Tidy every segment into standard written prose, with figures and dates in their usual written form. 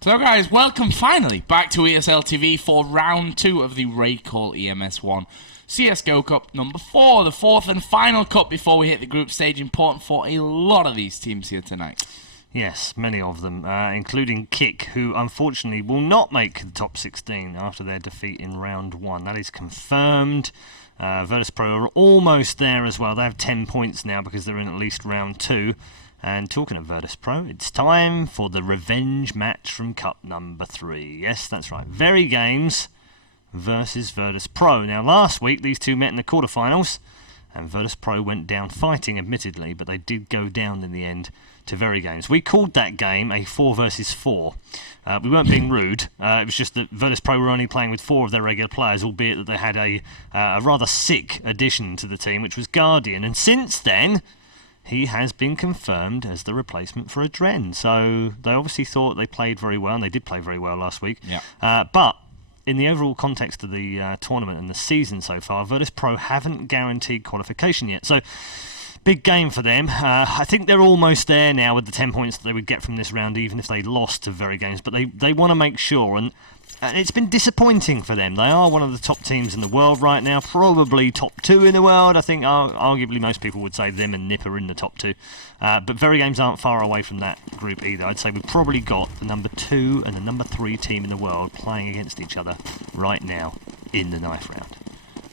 So guys, welcome finally back to ESL TV for round 2 of the RaidCall EMS 1 CSGO Cup number 4, the 4th and final cup before we hit the group stage, important for a lot of these teams here tonight. Yes, many of them, including Kick, who unfortunately will not make the top 16 after their defeat in round 1. That is confirmed. Virtus.Pro are almost there as well. They have 10 points now because they're in at least round 2. And talking of Virtus.Pro, it's time for the revenge match from Cup number 3. Yes, that's right. VeryGames versus Virtus.Pro. Now, last week, these two met in the quarterfinals, and Virtus.Pro went down fighting, admittedly, but they did go down in the end to VeryGames. We called that game a 4 versus 4. We weren't being rude. It was just that Virtus.Pro were only playing with 4 of their regular players, albeit that they had a rather sick addition to the team, which was Guardian. And since then, he has been confirmed as the replacement for Adren. So they obviously thought they played very well, and they did play very well last week. Yeah. But in the overall context of the tournament and the season so far, Virtus.Pro haven't guaranteed qualification yet. So big game for them. I think they're almost there now with the 10 points that they would get from this round, even if they lost to VeryGames. But they want to make sure, and it's been disappointing for them. They are one of the top teams in the world right now, probably top 2 in the world. I think arguably most people would say them and Nip are in the top 2. But VeryGames aren't far away from that group either. I'd say we've probably got the number 2 and the number 3 team in the world playing against each other right now in the knife round.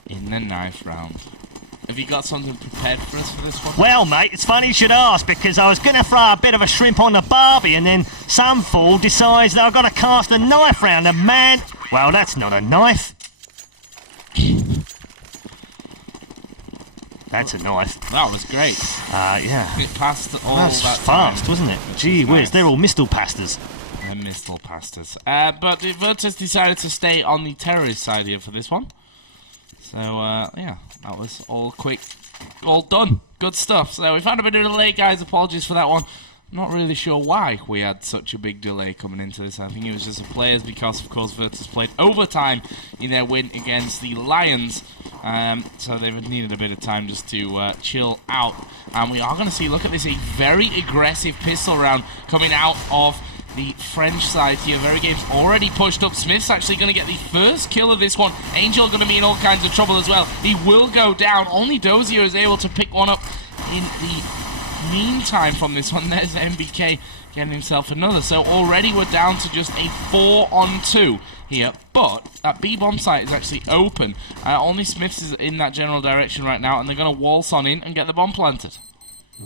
In the knife round. Have you got something prepared for us for this one? Well, mate, it's funny you should ask, because I was going to throw a bit of a shrimp on the barbie, and then some fool decides that I've got to cast a knife round, and man, well, that's not a knife. That's a knife. That was great. Yeah. It passed all that was that fast, time. Wasn't it? Gee whiz, nice. They're all mistle pastas. They're mistle pastas. But Virtus decided to stay on the terrorist side here for this one. So, yeah, that was all quick, all done. Good stuff. So, we found a bit of a delay, guys. Apologies for that one. I'm not really sure why we had such a big delay coming into this. I think it was just the players because, of course, Virtus played overtime in their win against the Lions. So, they needed a bit of time just to chill out. And we are going to see, look at this, a very aggressive pistol round coming out of the French side here. VeryGames already pushed up. Smith's actually going to get the first kill of this one. Angel going to be in all kinds of trouble as well. He will go down. Only Dozier is able to pick one up in the meantime from this one. There's MBK getting himself another. So already we're down to just a 4-on-2 here. But that B-bomb site is actually open. Only Smiths is in that general direction right now, and they're going to waltz on in and get the bomb planted.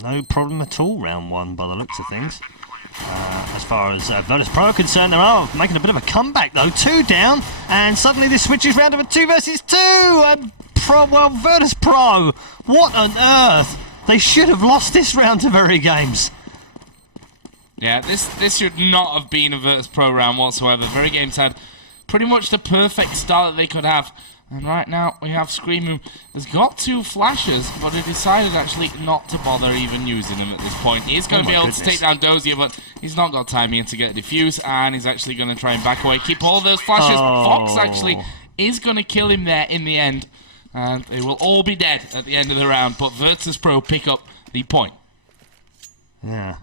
No problem at all, round 1, by the looks of things. As far as Virtus.Pro are concerned, they're making a bit of a comeback though. 2 down, and suddenly this switches round to a 2 versus 2. Virtus.Pro, what on earth? They should have lost this round to VeryGames. Yeah, this should not have been a Virtus.Pro round whatsoever. VeryGames had pretty much the perfect start that they could have. And right now, we have Scream, who has got 2 flashes, but he decided actually not to bother even using them at this point. He is going to be able to take down Dozier, but he's not got time here to get a defuse, and he's actually going to try and back away, keep all those flashes. Fox actually is going to kill him there in the end, and they will all be dead at the end of the round, but Virtus.Pro pick up the point. Yeah,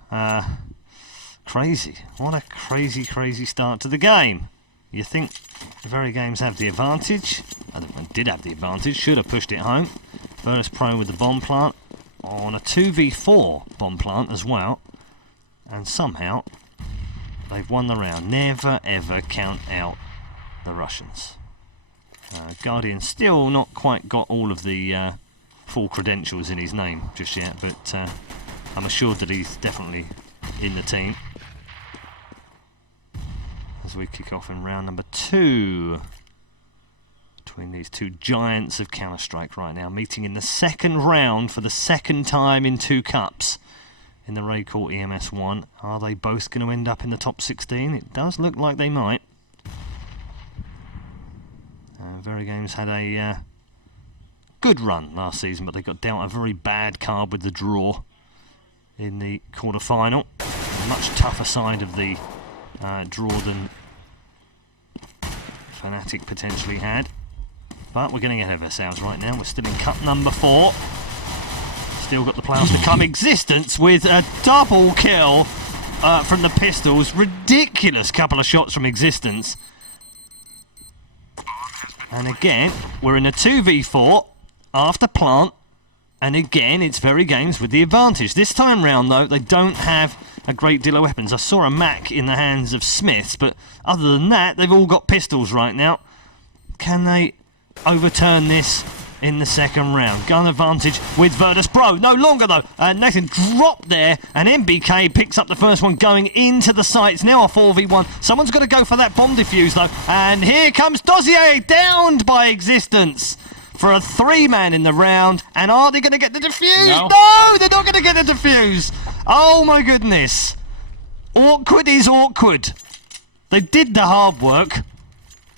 crazy. What a crazy, crazy start to the game. You think VeryGames have the advantage. I think they did have the advantage. Should have pushed it home. Virtus.Pro with the bomb plant on a 2v4 bomb plant as well. And somehow they've won the round. Never ever count out the Russians. Guardian still not quite got all of the full credentials in his name just yet. But I'm assured that he's definitely in the team. As we kick off in round number 2 between these two giants of Counter-Strike right now, meeting in the second round for the second time in 2 cups in the RaidCall EMS 1. Are they both going to end up in the top 16? It does look like they might. VeryGames had a good run last season, but they got dealt a very bad card with the draw in the quarter-final. A much tougher side of the draw than Fnatic potentially had. But we're getting ahead of ourselves right now. We're still in cup number 4. Still got the playoffs to come. Existence with a double kill from the pistols. Ridiculous couple of shots from Existence. And again, we're in a 2v4 after plant. And again, it's VeryGames with the advantage. This time round, though, they don't have a great deal of weapons. I saw a Mac in the hands of Smiths, but other than that, they've all got pistols right now. Can they overturn this in the second round? Gun advantage with Virtus.Pro. No longer, though. Nathan dropped there, and MBK picks up the first one going into the site. It's now a 4v1. Someone's got to go for that bomb defuse, though. And here comes Dozier, downed by Existence. For a 3-man in the round, and are they going to get the defuse? No, they're not going to get the defuse. Oh my goodness. Awkward is awkward. They did the hard work,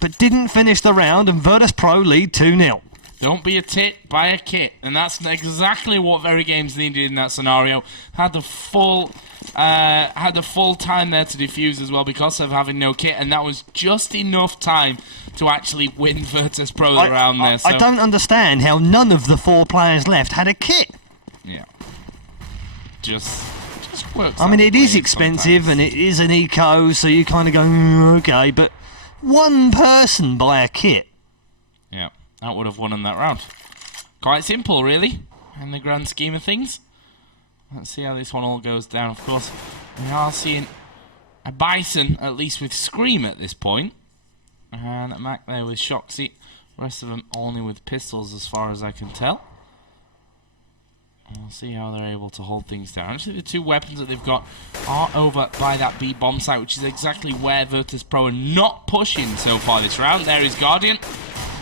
but didn't finish the round, and Virtus.Pro lead 2-0. Don't be a tit, buy a kit. And that's exactly what VeryGames needed in that scenario. Had the full time there to defuse as well because of having no kit, and that was just enough time to actually win Virtus.Pro around there. So. I don't understand how none of the 4 players left had a kit. Yeah. Just works. I mean, it is expensive and it is an eco, so you kind of go, okay, but one person buy a kit. Yeah, that would have won in that round. Quite simple, really, in the grand scheme of things. Let's see how this one all goes down. Of course, we are seeing a Bison, at least with Scream at this point. And Mac there with Shoxy. The rest of them only with pistols as far as I can tell. We'll see how they're able to hold things down. Actually, the 2 weapons that they've got are over by that B bomb site, which is exactly where Virtus.Pro are not pushing so far this round. There is Guardian.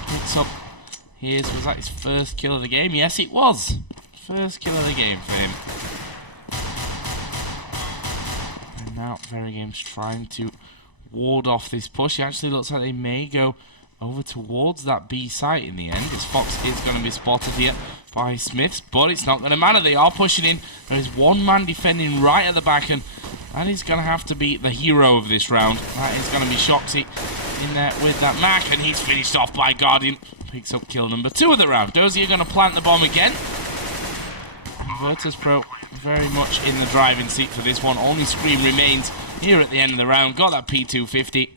Picks up. Was that his first kill of the game? Yes, it was. First kill of the game for him. And now VeryGames trying to ward off this push. It actually looks like they may go over towards that B site in the end, as Fox is going to be spotted here by Smiths, but it's not going to matter. They are pushing in. There is 1 man defending right at the back, and that is going to have to be the hero of this round. That is going to be Shoxy in there with that Mac, and he's finished off by Guardian. Picks up kill number 2 of the round. Dozier going to plant the bomb again. Virtus.Pro very much in the driving seat for this one. Only Scream remains here at the end of the round. Got that P250.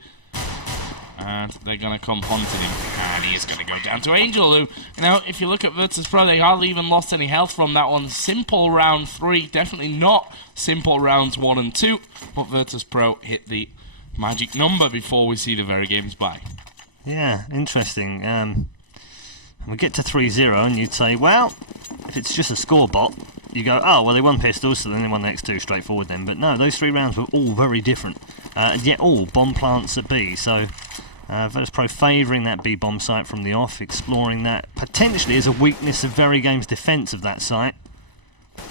And they're going to come hunting him. And he is going to go down to Angel, who, you know, if you look at Virtus.Pro, they hardly even lost any health from that one. Simple round 3. Definitely not simple rounds 1 and 2. But Virtus.Pro hit the magic number before we see the VeryGames bye. Yeah, interesting. We get to 3-0 and you'd say, well, if it's just a score bot, you go, oh, well, they won pistols, so then they won the next 2 straightforward then. But no, those 3 rounds were all very different. And yet all bomb plants at B. So Virtus.Pro favouring that B bomb site from the off, exploring that potentially as a weakness of VeryGames' defence of that site.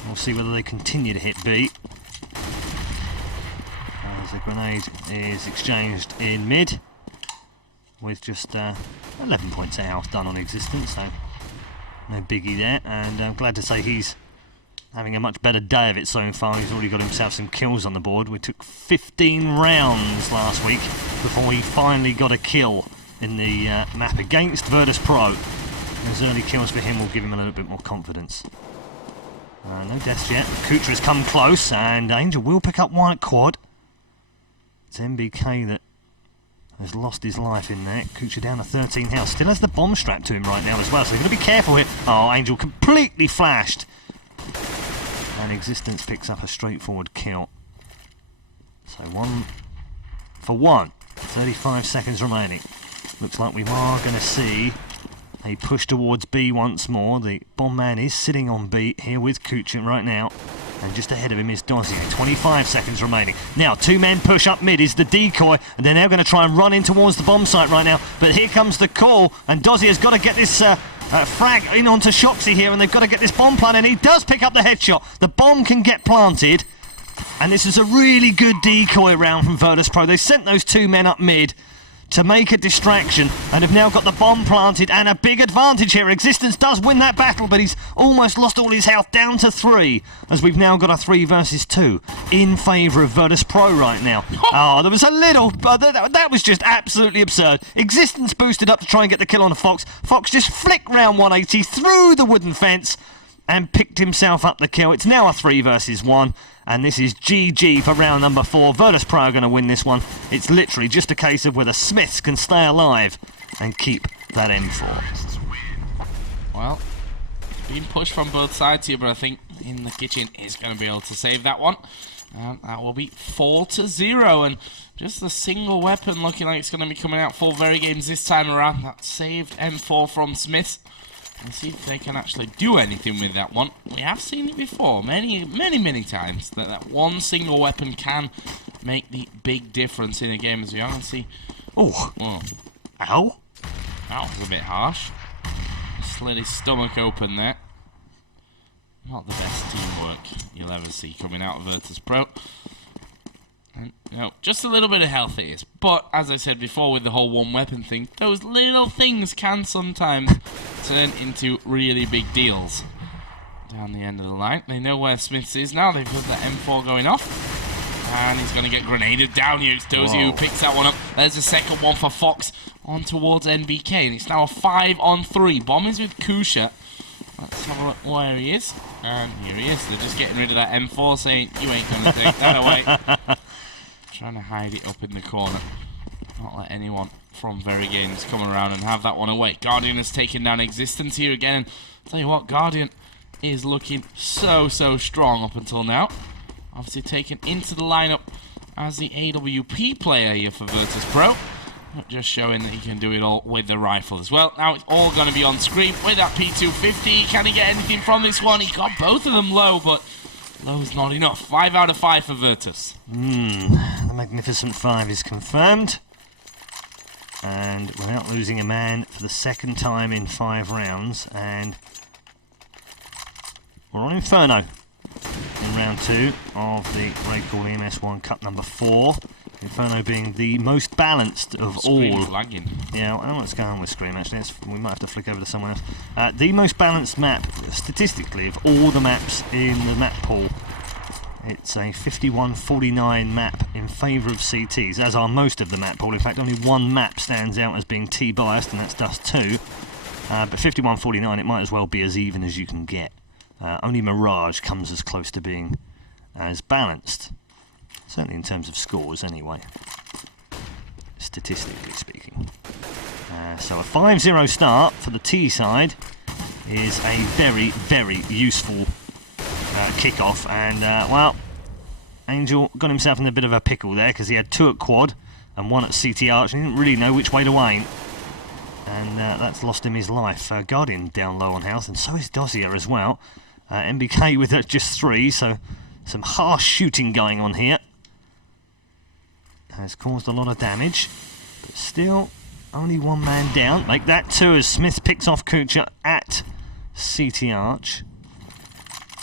We'll see whether they continue to hit B. As the grenade is exchanged in mid, with just 11 points of health done on Existence, so no biggie there. And I'm glad to say he's having a much better day of it so far. He's already got himself some kills on the board. We took 15 rounds last week before he finally got a kill in the map against Virtus.Pro. Those early kills for him will give him a little bit more confidence. No deaths yet. Kutra's come close, and Angel will pick up one at quad. It's MBK that has lost his life in there. Kutra down to 13 health. Still has the bomb strapped to him right now as well, so he's going to be careful here. Oh, Angel completely flashed. And Existence picks up a straightforward kill. So 1 for 1. 35 seconds remaining. Looks like we are going to see a push towards B once more. The bomb man is sitting on B here with Kutra right now. And just ahead of him is Dozier. 25 seconds remaining. Now, 2 men push up mid is the decoy. And they're now going to try and run in towards the bomb site right now. But here comes the call. And Dozier's got to get this frag in onto Shoxy here. And they've got to get this bomb planted. And he does pick up the headshot. The bomb can get planted. And this is a really good decoy round from Virtus.Pro. They sent those 2 men up mid to make a distraction, and have now got the bomb planted, and a big advantage here. Existence does win that battle, but he's almost lost all his health, down to 3, as we've now got a 3 versus 2 in favour of Virtus.Pro right now. Oh, there was a little, that was just absolutely absurd. Existence boosted up to try and get the kill on Fox. Fox just flicked round 180 through the wooden fence, and picked himself up the kill. It's now a 3 versus 1, and this is GG for round number 4. Virtus.Pro are going to win this one. It's literally just a case of whether Smiths can stay alive and keep that M4. Well, being pushed from both sides here, but I think In the Kitchen is going to be able to save that one. That will be 4-0, and just the single weapon looking like it's going to be coming out for VeryGames this time around. That saved M4 from Smith. And see if they can actually do anything with that one. We have seen it before, many times, that one single weapon can make the big difference in a game, as we are. And see, oh, ow! That was a bit harsh. Slit his stomach open there. Not the best teamwork you'll ever see coming out of Virtus.Pro. And, you know, just a little bit of health it is. But, as I said before with the whole one weapon thing, those little things can sometimes turn into really big deals. Down the end of the line. They know where Smiths is now. They've heard that M4 going off. And he's going to get grenaded down here. It's Dozy who picks that one up. There's a second one for Fox on towards NBK. And it's now a 5-on-3. Bomb is with Kusha. Let's have a look where he is. And here he is. They're just getting rid of that M4, saying, you ain't going to take that away. Trying to hide it up in the corner. Not let anyone from VeryGames come around and have that one away. Guardian has taken down Existence here again. And I'll tell you what, Guardian is looking so strong up until now. Obviously taken into the lineup as the AWP player here for Virtus.Pro. Just showing that he can do it all with the rifle as well. Now it's all going to be on screen with that P250. Can he get anything from this one? He got both of them low, but low is not enough. 5 out of 5 for Virtus. The Magnificent 5 is confirmed. And without losing a man for the second time in 5 rounds. And we're on Inferno in round 2 of the RaidCall EMS 1 Cup number 4. Inferno being the most balanced of all. Lagging. Yeah, I don't know what's going on with Scream actually. We might have to flick over to someone else. The most balanced map, statistically, of all the maps in the map pool. It's a 51-49 map in favour of CTs, as are most of the map pool. In fact, only one map stands out as being T-biased, and that's Dust 2. But 51-49, it might as well be as even as you can get. Only Mirage comes as close to being as balanced. Certainly in terms of scores, anyway. Statistically speaking. So a 5-0 start for the T side is a very useful kickoff. And, well, Angel got himself in a bit of a pickle there because he had 2 at quad and 1 at CT Arch. And he didn't really know which way to aim. And that's lost him his life. Guardian down low on health, and so is Dozier as well. MBK with just 3, so some harsh shooting going on here. Has caused a lot of damage, but still only 1 man down. Make that 2 as Smith picks off Kucha at CT Arch.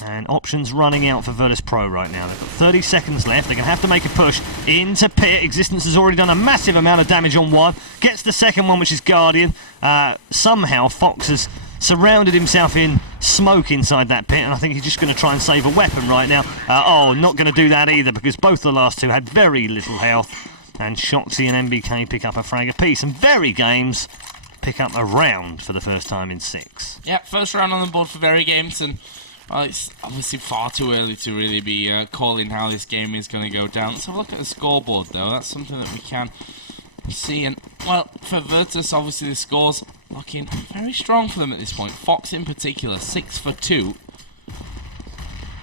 And options running out for Virtus.Pro right now. They've got 30 seconds left. They're going to have to make a push into pit. Existence has already done a massive amount of damage on 1. Gets the second one, which is Guardian. Somehow Fox has surrounded himself in smoke inside that pit, and I think he's just going to try and save a weapon right now. Not going to do that either, because both the last 2 had very little health, and Shoxy and MBK pick up a frag apiece, and VeryGames pick up a round for the first time in 6. Yeah, first round on the board for VeryGames, and well, it's obviously far too early to really be calling how this game is going to go down. Let's have a look at the scoreboard, though. That's something that we can see, and well, for Virtus, obviously the scores looking very strong for them at this point. Fox in particular, 6 for 2.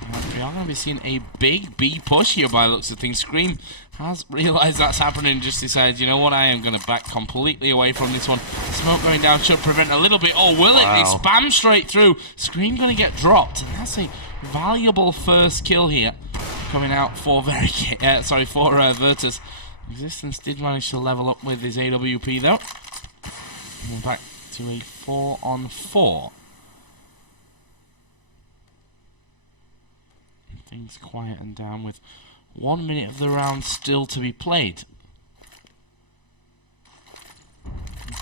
And we are going to be seeing a big B push here by the looks of things. Scream has realised that's happening and just decided, you know what, I am going to back completely away from this one. Smoke going down should prevent a little bit. Oh, will it? It spams straight through. Scream going to get dropped, and that's a valuable first kill here coming out for Virtus. Existence did manage to level up with his AWP though. We're back to a 4-on-4. Things quieten down with 1 minute of the round still to be played.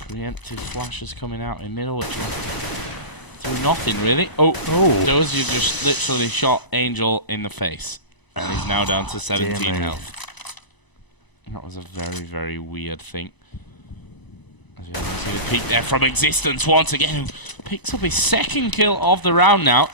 Preemptive flashes coming out in middle, which do nothing really. Dozier just literally shot Angel in the face, and he's now down to 17 health. That was a very weird thing. As you can see, peek there from Existence once again, who picks up his second kill of the round now.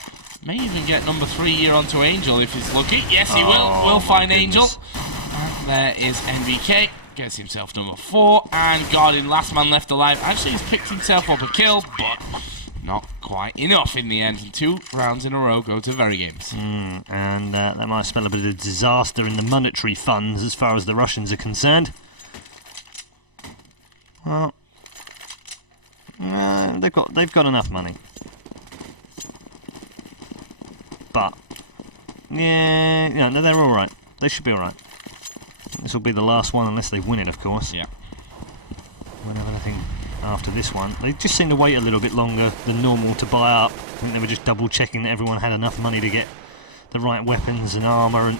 May even get number 3 here onto Angel if he's lucky. Yes, he will. We'll find Angel. And there is NBK. Gets himself number 4. And Guardian, last man left alive. Actually, he's picked himself up a kill, but not quite enough in the end. And 2 rounds in a row go to VeryGames. And that might spell a bit of disaster in the monetary funds as far as the Russians are concerned. Well, they've got enough money. But yeah, they're all right. They should be all right. This will be the last one unless they win it, of course. Yeah. Won't have anything after this one. They just seem to wait a little bit longer than normal to buy up. I think they were just double checking that everyone had enough money to get the right weapons and armour and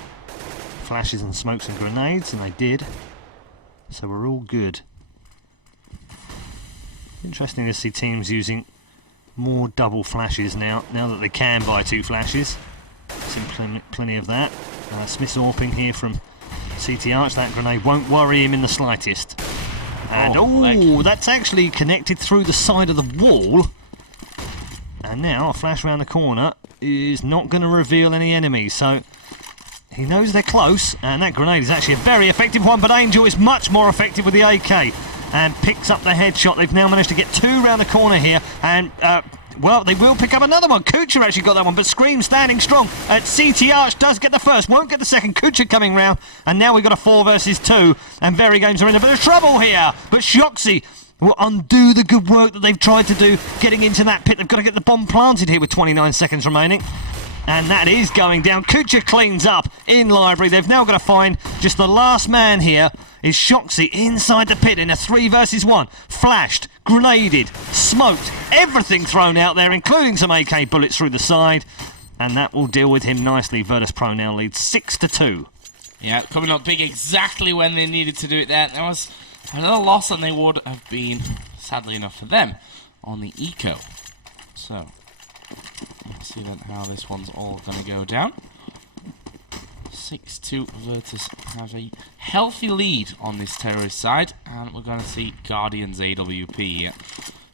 flashes and smokes and grenades, and they did. So we're all good. Interesting to see teams using more double flashes now that they can buy 2 flashes. Seen plenty of that. Smith's AWPing here from CT Arch. That grenade won't worry him in the slightest. And that's actually connected through the side of the wall. And now a flash around the corner is not going to reveal any enemies. So he knows they're close, and that grenade is actually a very effective one. But Angel is much more effective with the AK and picks up the headshot. They've now managed to get 2 around the corner here, and well, they will pick up another one. Kucha actually got that one, but Scream standing strong. CT Arch does get the first, won't get the second. Kucha coming round, and now we've got a 4 versus 2, and VeryGames are in a bit of trouble here. But Shoxy will undo the good work that they've tried to do getting into that pit. They've got to get the bomb planted here with 29 seconds remaining. And that is going down. Kucha cleans up in Library. They've now got to find just the last man here is Shoxy inside the pit in a 3 versus 1. Flashed, grenaded, smoked, everything thrown out there, including some AK bullets through the side. And that will deal with him nicely. Virtus.Pro now leads 6-2. Yeah, coming up big exactly when they needed to do it there. There was another loss, and they would have been, sadly enough for them, on the eco. So let's see then how this one's all going to go down. 6-2. Virtus have a healthy lead on this terrorist side, and we're going to see Guardian's AWP here.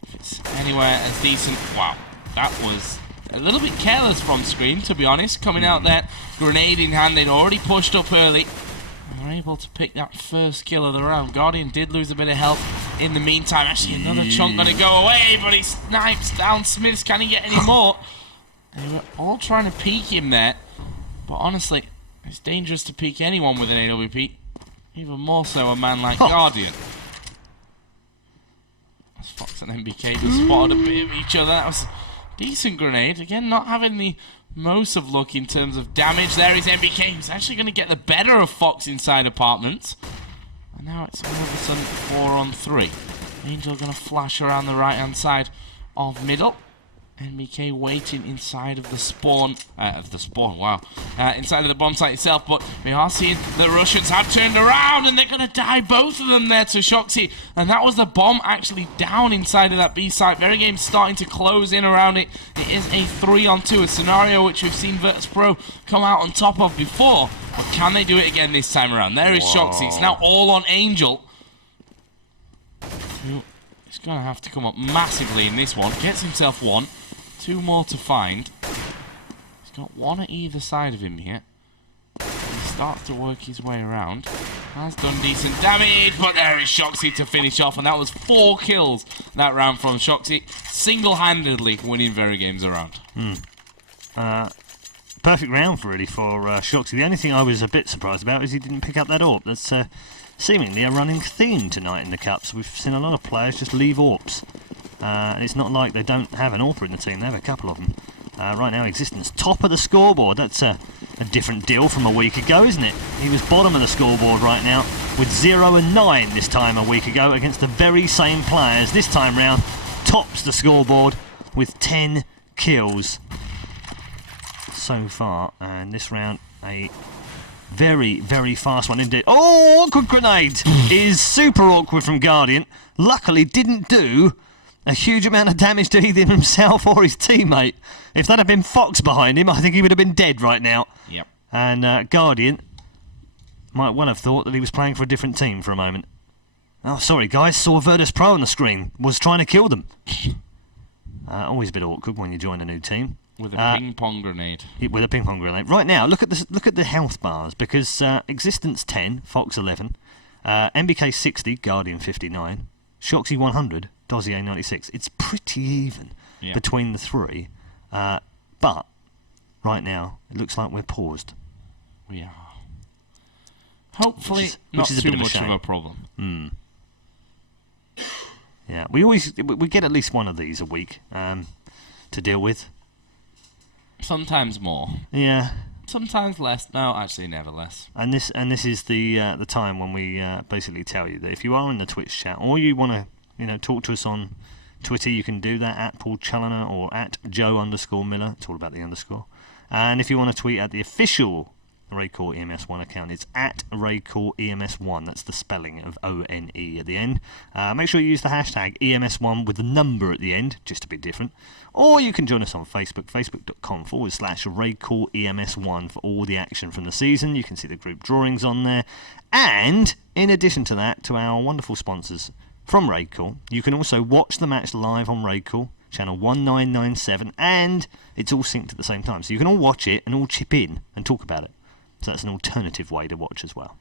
If it's anywhere as decent. Wow, that was a little bit careless from Scream, to be honest. Coming out there, grenade in hand, they'd already pushed up early. And were able to pick that first kill of the round. Guardian did lose a bit of health in the meantime. Actually, another chunk going to go away, but he snipes down Smiths. Can he get any more? They were all trying to peek him there, but honestly, it's dangerous to peek anyone with an AWP, even more so a man like Guardian. As Fox and NBK just spotted a bit of each other. That was a decent grenade. Again, not having the most of luck in terms of damage. There is NBK. He's actually going to get the better of Fox inside apartments. And now it's all of a sudden 4-on-3. Angel going to flash around the right-hand side of middle. NBK waiting inside of the spawn, wow, inside of the bomb site itself, but we are seeing the Russians have turned around, and they're going to die, both of them there to Shoxy, and that was the bomb actually down inside of that B site. VeryGames starting to close in around it. It is a 3-on-2, a scenario which we've seen Virtus.Pro come out on top of before, but can they do it again this time around? There is Shoxy. It's now all on Angel. He's going to have to come up massively in this one. Gets himself 1. 2 more to find. He's got 1 at either side of him here. He starts to work his way around. Has done decent damage, but there is Shoxy to finish off, and that was 4 kills that round from Shoxy, single-handedly winning VeryGames around. Perfect round really for Shoxy. The only thing I was a bit surprised about is he didn't pick up that AWP. That's seemingly a running theme tonight in the Cups. We've seen a lot of players just leave AWPs. And it's not like they don't have an AWPer in the team. They have a couple of them. Right now, Existence top of the scoreboard. That's a different deal from a week ago, isn't it? He was bottom of the scoreboard right now with 0 and 9 this time a week ago against the very same players. This time round, tops the scoreboard with 10 kills so far. And this round, a very, very fast one indeed. Oh, awkward grenade is super awkward from Guardian. Luckily, didn't do a huge amount of damage to either himself or his teammate. If that had been Fox behind him, I think he would have been dead right now. Yep. And Guardian might well have thought that he was playing for a different team for a moment. Oh, sorry guys, saw Virtus.Pro on the screen. Was trying to kill them. Always a bit awkward when you join a new team. With a ping pong grenade. With a ping pong grenade. Right now, look at the health bars, because Existence 10, Fox 11, MBK 60, Guardian 59, Shoxy 100, Dossier 96. It's pretty even between the three, but right now it looks like we're paused. We are. Hopefully, not too much of a problem. Yeah, we get at least one of these a week to deal with. Sometimes more. Yeah. Sometimes less. No, actually, never less. And this is the time when we basically tell you that if you are in the Twitch chat or you want to talk to us on Twitter, you can do that at Paul Challoner or at Joe_Miller. It's all about the underscore. And if you want to tweet at the official RaidCall EMS1 account, it's at RaidCall EMS1. That's the spelling of O-N-E at the end. Make sure you use the hashtag EMS1 with the number at the end, just to be different. Or you can join us on Facebook, facebook.com/RaidCall EMS1 for all the action from the season. You can see the group drawings on there. And in addition to that, to our wonderful sponsors from RaidCall, you can also watch the match live on RaidCall, channel 1997, and it's all synced at the same time. So you can all watch it and all chip in and talk about it. So that's an alternative way to watch as well.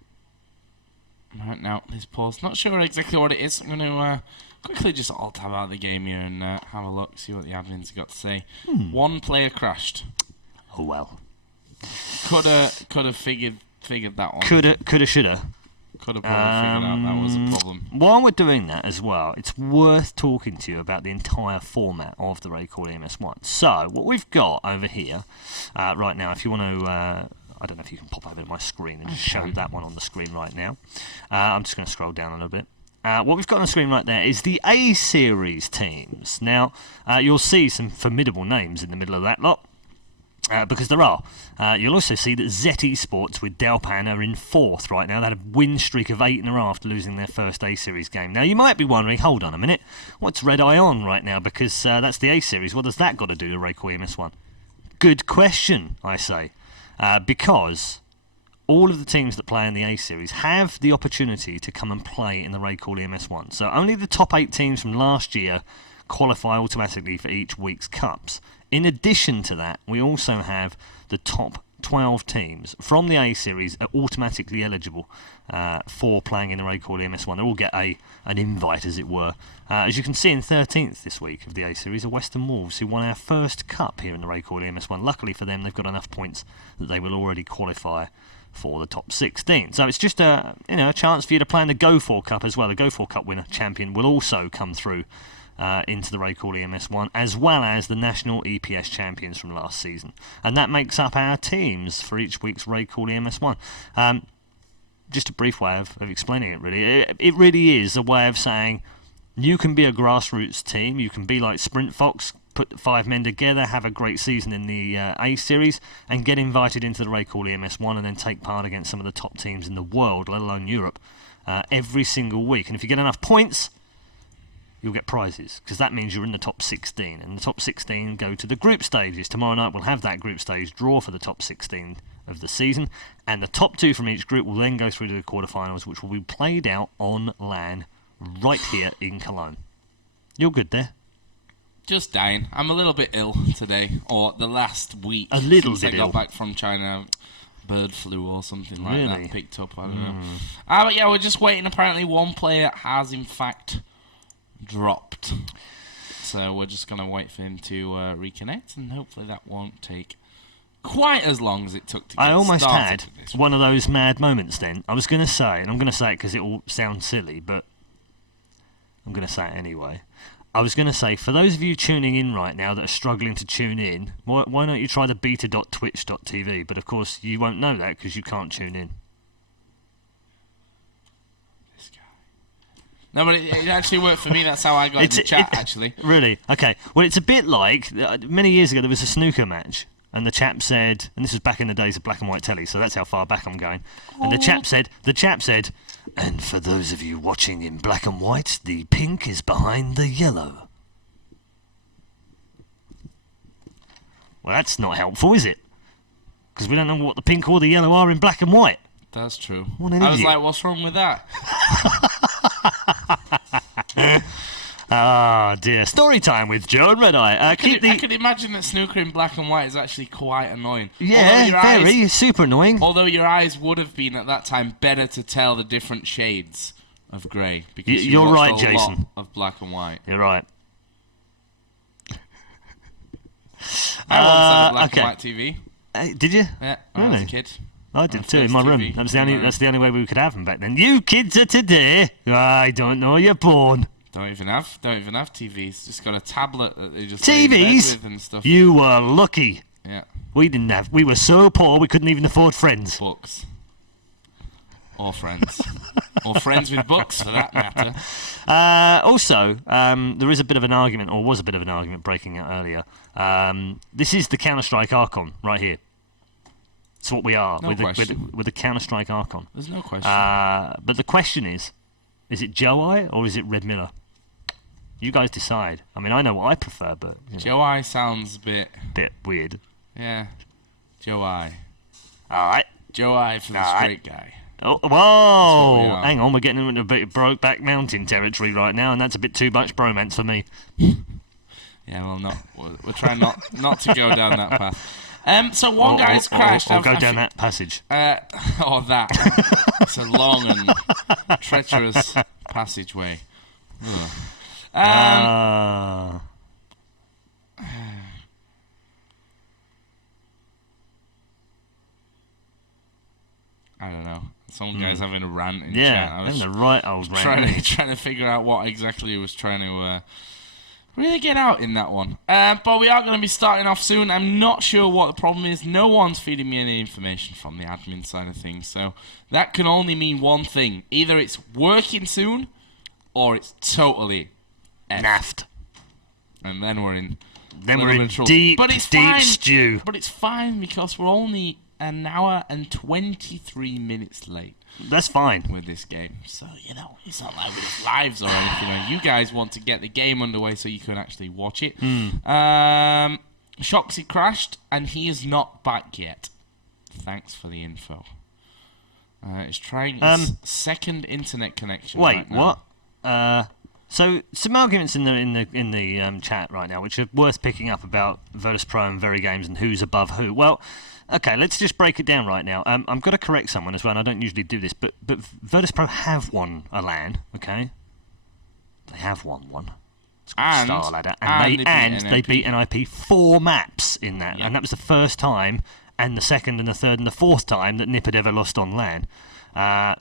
Right now, this pause. Not sure exactly what it is. I'm going to quickly just alt-tab out the game here and have a look, see what the admins got to say. One player crashed. Oh well. Could have figured that one. Shoulda. Could have probably figured out that was a problem. While we're doing that as well, it's worth talking to you about the entire format of the RaidCall EMS1. So, what we've got over here right now, if you want to... I don't know if you can pop over to my screen and just show that one on the screen right now. I'm just going to scroll down a little bit. What we've got on the screen right there is the A-Series teams. Now, you'll see some formidable names in the middle of that lot, because there are. You'll also see that ZE Sports with Delpan are in 4th right now. They had a win streak of 8 in a row after losing their first A-Series game. Now, you might be wondering, hold on a minute, what's Red Eye on right now? Because that's the A-Series. What does that got to do to RaidCall EMS1? Good question, I say. Because all of the teams that play in the A-Series have the opportunity to come and play in the RaidCall EMS1. So only the top 8 teams from last year qualify automatically for each week's cups. In addition to that, we also have the top 12 teams from the A-Series are automatically eligible for playing in the RaidCall EMS1. They all get an invite, as it were. As you can see, in 13th this week of the A-Series are Western Wolves, who won our first cup here in the RaidCall EMS1. Luckily for them, they've got enough points that they will already qualify for the top 16. So it's just a chance for you to play in the Go4 Cup as well. The Go4 Cup winner champion will also come through into the RaidCall EMS1, as well as the national EPS champions from last season. And that makes up our teams for each week's RaidCall EMS1. Just a brief way of explaining it, really. It really is a way of saying you can be a grassroots team, you can be like Sprint Fox, put 5 men together, have a great season in the A-Series, and get invited into the RaidCall EMS1 and then take part against some of the top teams in the world, let alone Europe, every single week. And if you get enough points, you'll get prizes, because that means you're in the top 16, and the top 16 go to the group stages. Tomorrow night we'll have that group stage draw for the top 16 of the season, and the top 2 from each group will then go through to the quarterfinals, which will be played out on LAN right here in Cologne. You're good there? Just dying. I'm a little bit ill today, or the last week since I got back from China. Bird flu or something like that picked up, I don't know. But yeah, we're just waiting. Apparently one player has in fact dropped, so we're just gonna wait for him to reconnect, and hopefully that won't take quite as long as it took to get I almost started had one of those mad moments then. I was going to say, and I'm going to say it because it will sound silly, but I'm going to say it anyway. I was going to say, for those of you tuning in right now that are struggling to tune in, why don't you try the beta.twitch.tv? But of course you won't know that because you can't tune in. No, but it actually worked for me. That's how I got in the chat, actually. Really? Okay. Well, it's a bit like, many years ago there was a snooker match, and the chap said, and this was back in the days of black and white telly, so that's how far back I'm going, and the chap said, and for those of you watching in black and white, the pink is behind the yellow. Well, that's not helpful, is it? Because we don't know what the pink or the yellow are in black and white. That's true. What an I idiot. was like, what's wrong with that? Ah, dear. Story time with Joe and Red Eye. I could imagine that snooker in black and white is actually quite annoying. Yeah, very. Super annoying. Although your eyes would have been, at that time, better to tell the different shades of grey. Because you're right, watched a Jason. lot of black and white. You're right. I once had a black and white TV. Did you? Yeah, when I was a kid. I did too, in my room. That's the only way we could have them back then. You kids of today, I don't know, you're born. Don't even have TVs. Just got a tablet that they just TVs? lay in bed with and stuff. You were lucky. Yeah. We didn't have. We were so poor we couldn't even afford friends. Books. Or friends. Or friends with books, for that matter. Also, there is a bit of an argument, or was a bit of an argument breaking out earlier. This is the Counter-Strike Archon right here. It's what we are with the Counter-Strike Archon. There's no question. But the question is it Joe Eye or is it Red Miller? You guys decide. I mean, I know what I prefer, but... Joe Eye sounds a bit weird. Yeah. Joe Eye. Alright. Joe Eye for the straight guy. Oh, whoa! Hang on, we're getting into a bit of Brokeback Mountain territory right now, and that's a bit too much bromance for me. Yeah, well, we're trying not to go down that path. So one guy's crashed. Or go down that passage. Or that. It's a long and treacherous passageway. I don't know. Some guy's having a rant in chat. Yeah, having a right old rant. Trying to figure out what exactly he was trying to really get out in that one. But we are going to be starting off soon. I'm not sure what the problem is. No one's feeding me any information from the admin side of things. So that can only mean one thing. Either it's working soon, or it's totally naffed. And then we're in deep stew. But it's fine because we're only an hour and 23 minutes late. That's fine with this game. So, it's not like with lives or anything. You guys want to get the game underway so you can actually watch it. Shoxy crashed, and he is not back yet. Thanks for the info. He's trying his second internet connection. Wait, right now. what? So some arguments in the chat right now, which are worth picking up about Virtus.Pro and VeryGames and who's above who. Well, okay, let's just break it down right now. I've got to correct someone as well, and I don't usually do this, but Virtus.Pro have won a LAN, okay? They have won one. It's called Star Ladder, and they beat NIP 4 maps in that, and that was the first time, and the second and the third and the fourth time that NIP had ever lost on LAN.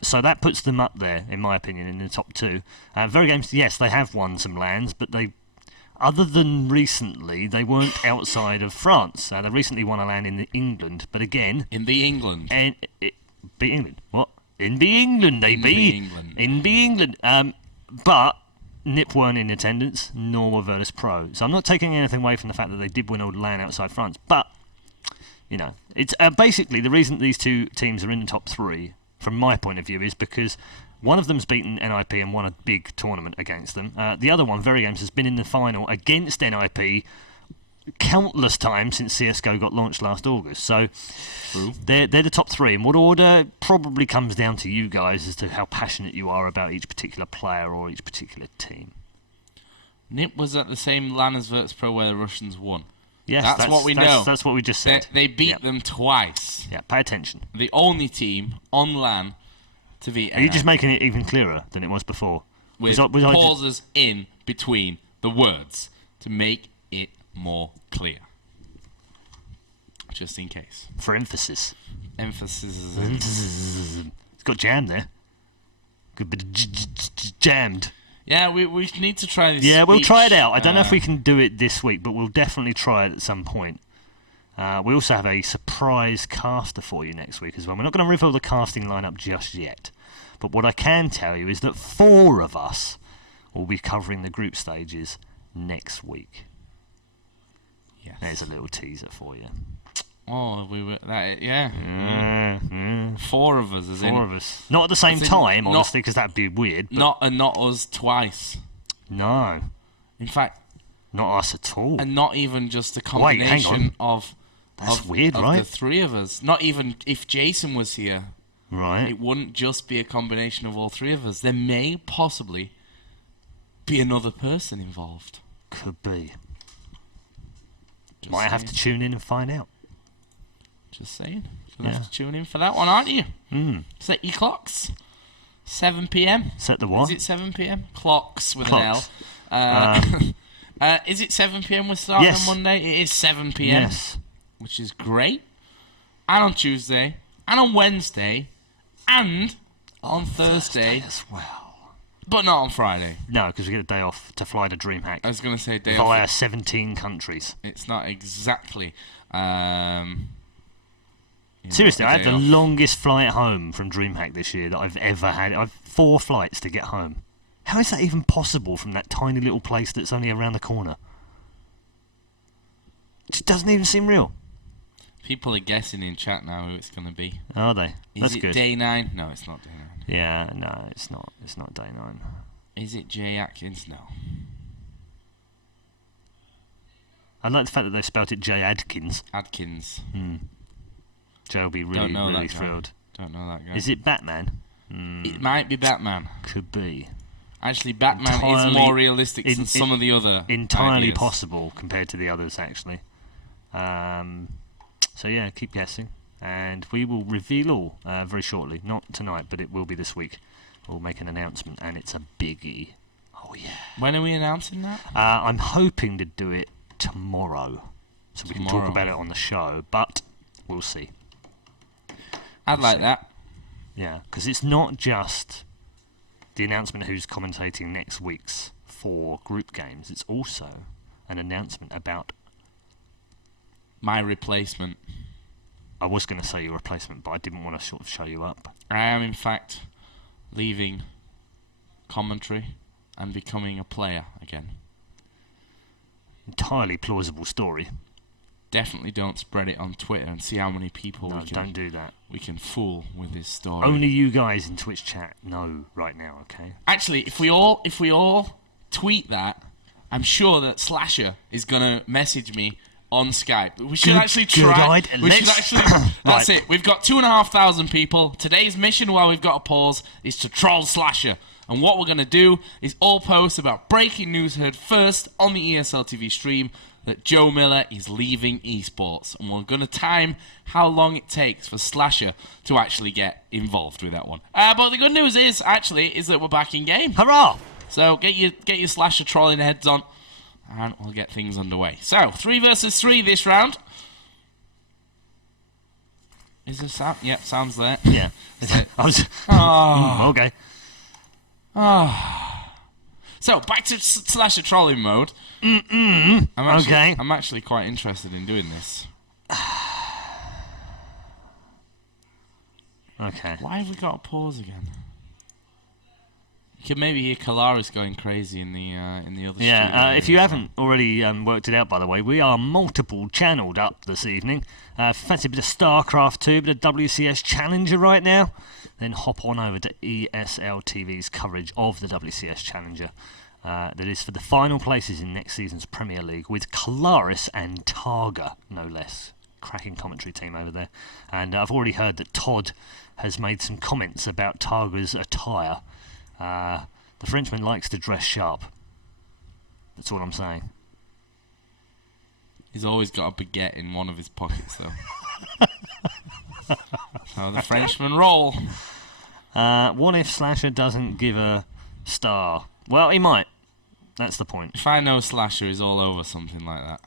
So that puts them up there, in my opinion, in the top 2. VeryGames, yes, they have won some LANs, but other than recently, they weren't outside of France. They recently won a LAN in England, but again... In the England? England. What? In the England, they be. In the England. But NIP weren't in attendance, nor were Virtus.Pro. So I'm not taking anything away from the fact that they did win a LAN outside France. But, it's basically the reason these two teams are in the top 3, from my point of view, is because one of them's beaten NIP and won a big tournament against them. The other one, VeryGames, has been in the final against NIP countless times since CSGO got launched last August. So they're the top 3. In what order probably comes down to you guys as to how passionate you are about each particular player or each particular team. NIP was at the same LAN as Virtus.Pro where the Russians won. Yes, that's what we know. That's what we just said. They beat them twice. Yeah, pay attention. The only team on LAN to beat. Are you just making it even clearer than it was before? With pauses in between the words to make it more clear. Just in case. For emphasis. Emphasis. It's got jammed there. Good bit of jammed. Yeah, we need to try this. Yeah, we'll try it out. I don't know if we can do it this week, but we'll definitely try it at some point. We also have a surprise caster for you next week as well. We're not going to reveal the casting lineup just yet. But what I can tell you is that 4 of us will be covering the group stages next week. Yes. There's a little teaser for you. Oh, yeah. 4 of us, 4 of us. Not at the same time, obviously, because that'd be weird. Not us twice. No. In fact, not us at all. And not even just a combination of weird, right? The 3 of us. Not even if Jason was here. Right. It wouldn't just be a combination of all 3 of us. There may possibly be another person involved. Could be. Just Might have saying. to tune in and find out. Just saying. You'll have to tune in for that one, aren't you? Set your clocks. 7 p.m. Set the what? Is it 7 p.m? Clocks with Clocks. an L. Is it 7 p.m. we're starting Yes. on Monday? It is 7 p.m. Yes. Which is great. And on Tuesday, and on Wednesday, and on Thursday, as well. but not on Friday. No, because we get a day off to fly to DreamHack. I was going to say day via off. 17 countries. It's not exactly. Seriously, a I had day the off. longest flight home from DreamHack this year that I've ever had. I've 4 flights to get home. How is that even possible from that tiny little place that's only around the corner? It just doesn't even seem real. People are guessing in chat now who it's going to be. Are they? That's Is it good. day 9? No, it's not day 9. Yeah, no, it's not. It's not day 9. Is it Jay Atkins? No. I like the fact that they spelt it J. Adkins. Adkins. Jay will be Don't really, know really that guy. thrilled. Don't know that guy. Is it Batman? It might be Batman. Could be. Actually, Batman Entirely- is more realistic than in- some of the other Entirely ideas. possible compared to the others, actually. So yeah, keep guessing, and we will reveal all very shortly. Not tonight, but it will be this week. We'll make an announcement, and it's a biggie. Oh yeah. When are we announcing that? I'm hoping to do it tomorrow, so we can talk Tomorrow. about it on the show. But we'll see. I'd like that. Yeah, because it's not just the announcement who's commentating next week's 4 group games. It's also an announcement about. My replacement. I was going to say your replacement, but I didn't want to sort of show you up. I am, in fact, leaving commentary and becoming a player again. Entirely plausible story. Definitely don't spread it on Twitter and see how many people No, don't do that. we can fool with this story. Only you guys in Twitch chat know right now, okay? Actually, if we all tweet that, I'm sure that Slasher is gonna message me on Skype. We should actually try. Good We should let's- actually. That's Right. it. We've got 2,500 people. Today's mission, while we've got a pause, is to troll Slasher. And what we're gonna do is all post about breaking news heard first on the ESL TV stream that Joe Miller is leaving esports, and we're gonna time how long it takes for Slasher to actually get involved with that one. But the good news is that we're back in game. Hurrah! So get your Slasher trolling heads on, and we'll get things underway. So 3 versus 3 this round. Is there sound? Yep, sounds there. Yeah. I was. Okay. So back to Slasher trolling mode. I'm Okay. I'm actually quite interested in doing this. Okay. Why have we got a pause again? You can maybe hear Kalaris going crazy in the other Yeah, studio if you as haven't already worked it out, by the way, we are multiple channeled up this evening. Fancy a bit of StarCraft 2, bit of WCS Challenger right now, then hop on over to ESL TV's coverage of the WCS Challenger. That is for the final places in next season's Premier League with Kalaris and Targa, no less. Cracking commentary team over there. And I've already heard that Todd has made some comments about Targa's attire. The Frenchman likes to dress sharp. That's all I'm saying. He's always got a baguette in one of his pockets, though. So the Frenchman roll. What if Slasher doesn't give a star? Well, he might. That's the point. If I know Slasher is all over something like that.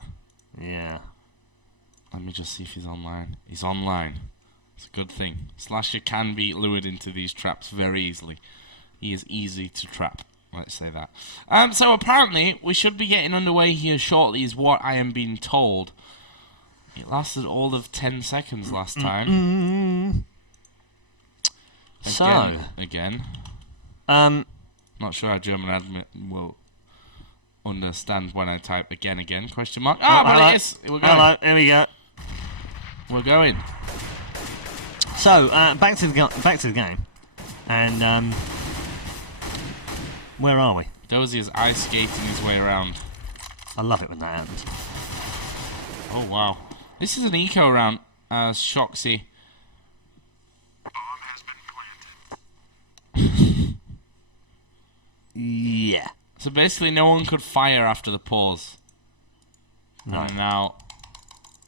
Yeah. Let me just see if he's online. He's online. It's a good thing. Slasher can be lured into these traps very easily. He is easy to trap. Let's say that. So apparently we should be getting underway here shortly, is what I am being told. It lasted all of 10 seconds last time. Again. Not sure how German admin will understand when I type again, question mark. But hello. it is. We're going. Hello, here we go. We're going. So, back to the game. And, where are we? Dozy is ice skating his way around. I love it when that happens. Oh, wow. This is an eco round, Shoxy. Yeah. So So basically no one could fire after the pause. No.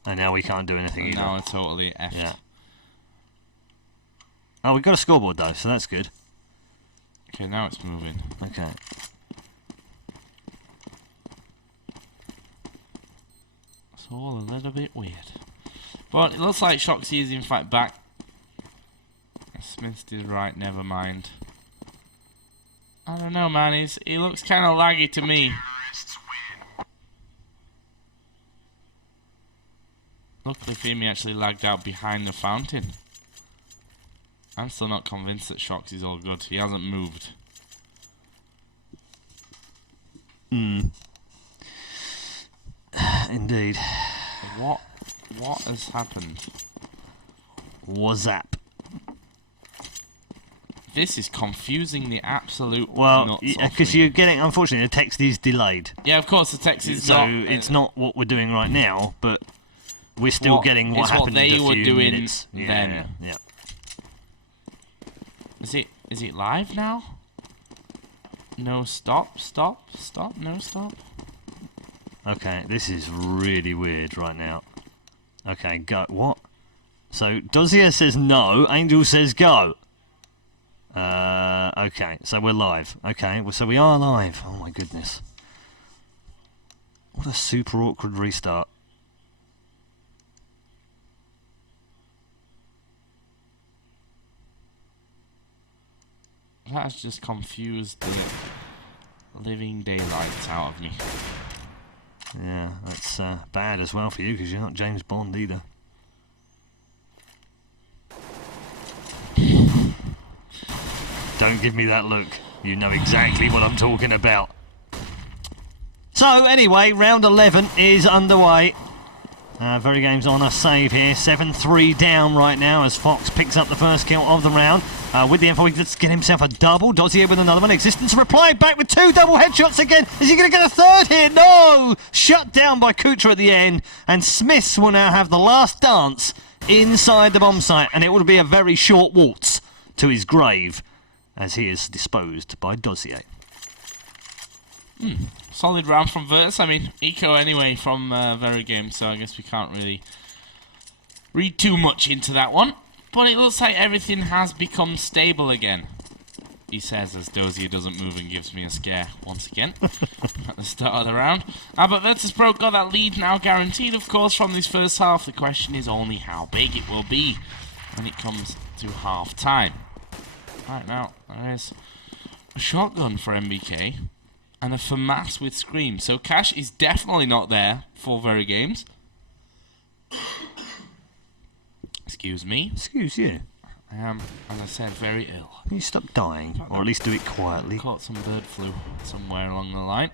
And now we can't do anything either. Now we're totally effed. Yeah. Oh, we got a scoreboard though, so that's good. Okay, now it's moving. Okay. It's all a little bit weird. But it looks like Shoxy is in fact back. Smith did right, never mind. I don't know, man. He looks kind of laggy to me. Luckily for him, he actually lagged out behind the fountain. I'm still not convinced that Shoxy's all good. He hasn't moved. Indeed. What has happened? What's up? This is confusing the absolute Well, nuts because you're getting, unfortunately, the text is delayed. Yeah, of course, the text is so not... it's not what we're doing right now, but we're still getting what happened they in a were few doing minutes. then. Yeah. Is it live now? No, stop, no stop. Okay, this is really weird right now. Okay, go. What? So, Dozier says no, Angel says go. Okay, so we're live. Okay, well, so we are live. Oh my goodness. What a super awkward restart. That has just confused the living daylights out of me. Yeah, that's bad as well for you, because you're not James Bond either. Don't give me that look. You know exactly what I'm talking about. So, anyway, round 11 is underway. VeryGames on a save here. 7-3 down right now as Fox picks up the first kill of the round. With the info, he gets get himself a double. Dozier with another one. Existence replying back with 2 double headshots again. Is he going to get a third here? No! Shut down by Kutra at the end. And Smiths will now have the last dance inside the bomb site. And it will be a very short waltz to his grave as he is disposed by Dozier. Solid round from Virtus. I mean, eco anyway from VeryGames, so I guess we can't really read too much into that one. But it looks like everything has become stable again, he says, as Dozier doesn't move and gives me a scare once again at the start of the round. But Virtus.Pro got that lead now guaranteed, of course, from this first half. The question is only how big it will be when it comes to half-time. Right, now, there is a shotgun for MBK and a FAMAS with Scream. So Cash is definitely not there for VeryGames. Excuse me. Excuse you. I am, as I said, very ill. Can you stop dying? Or at least do it quietly. Caught some bird flu somewhere along the line.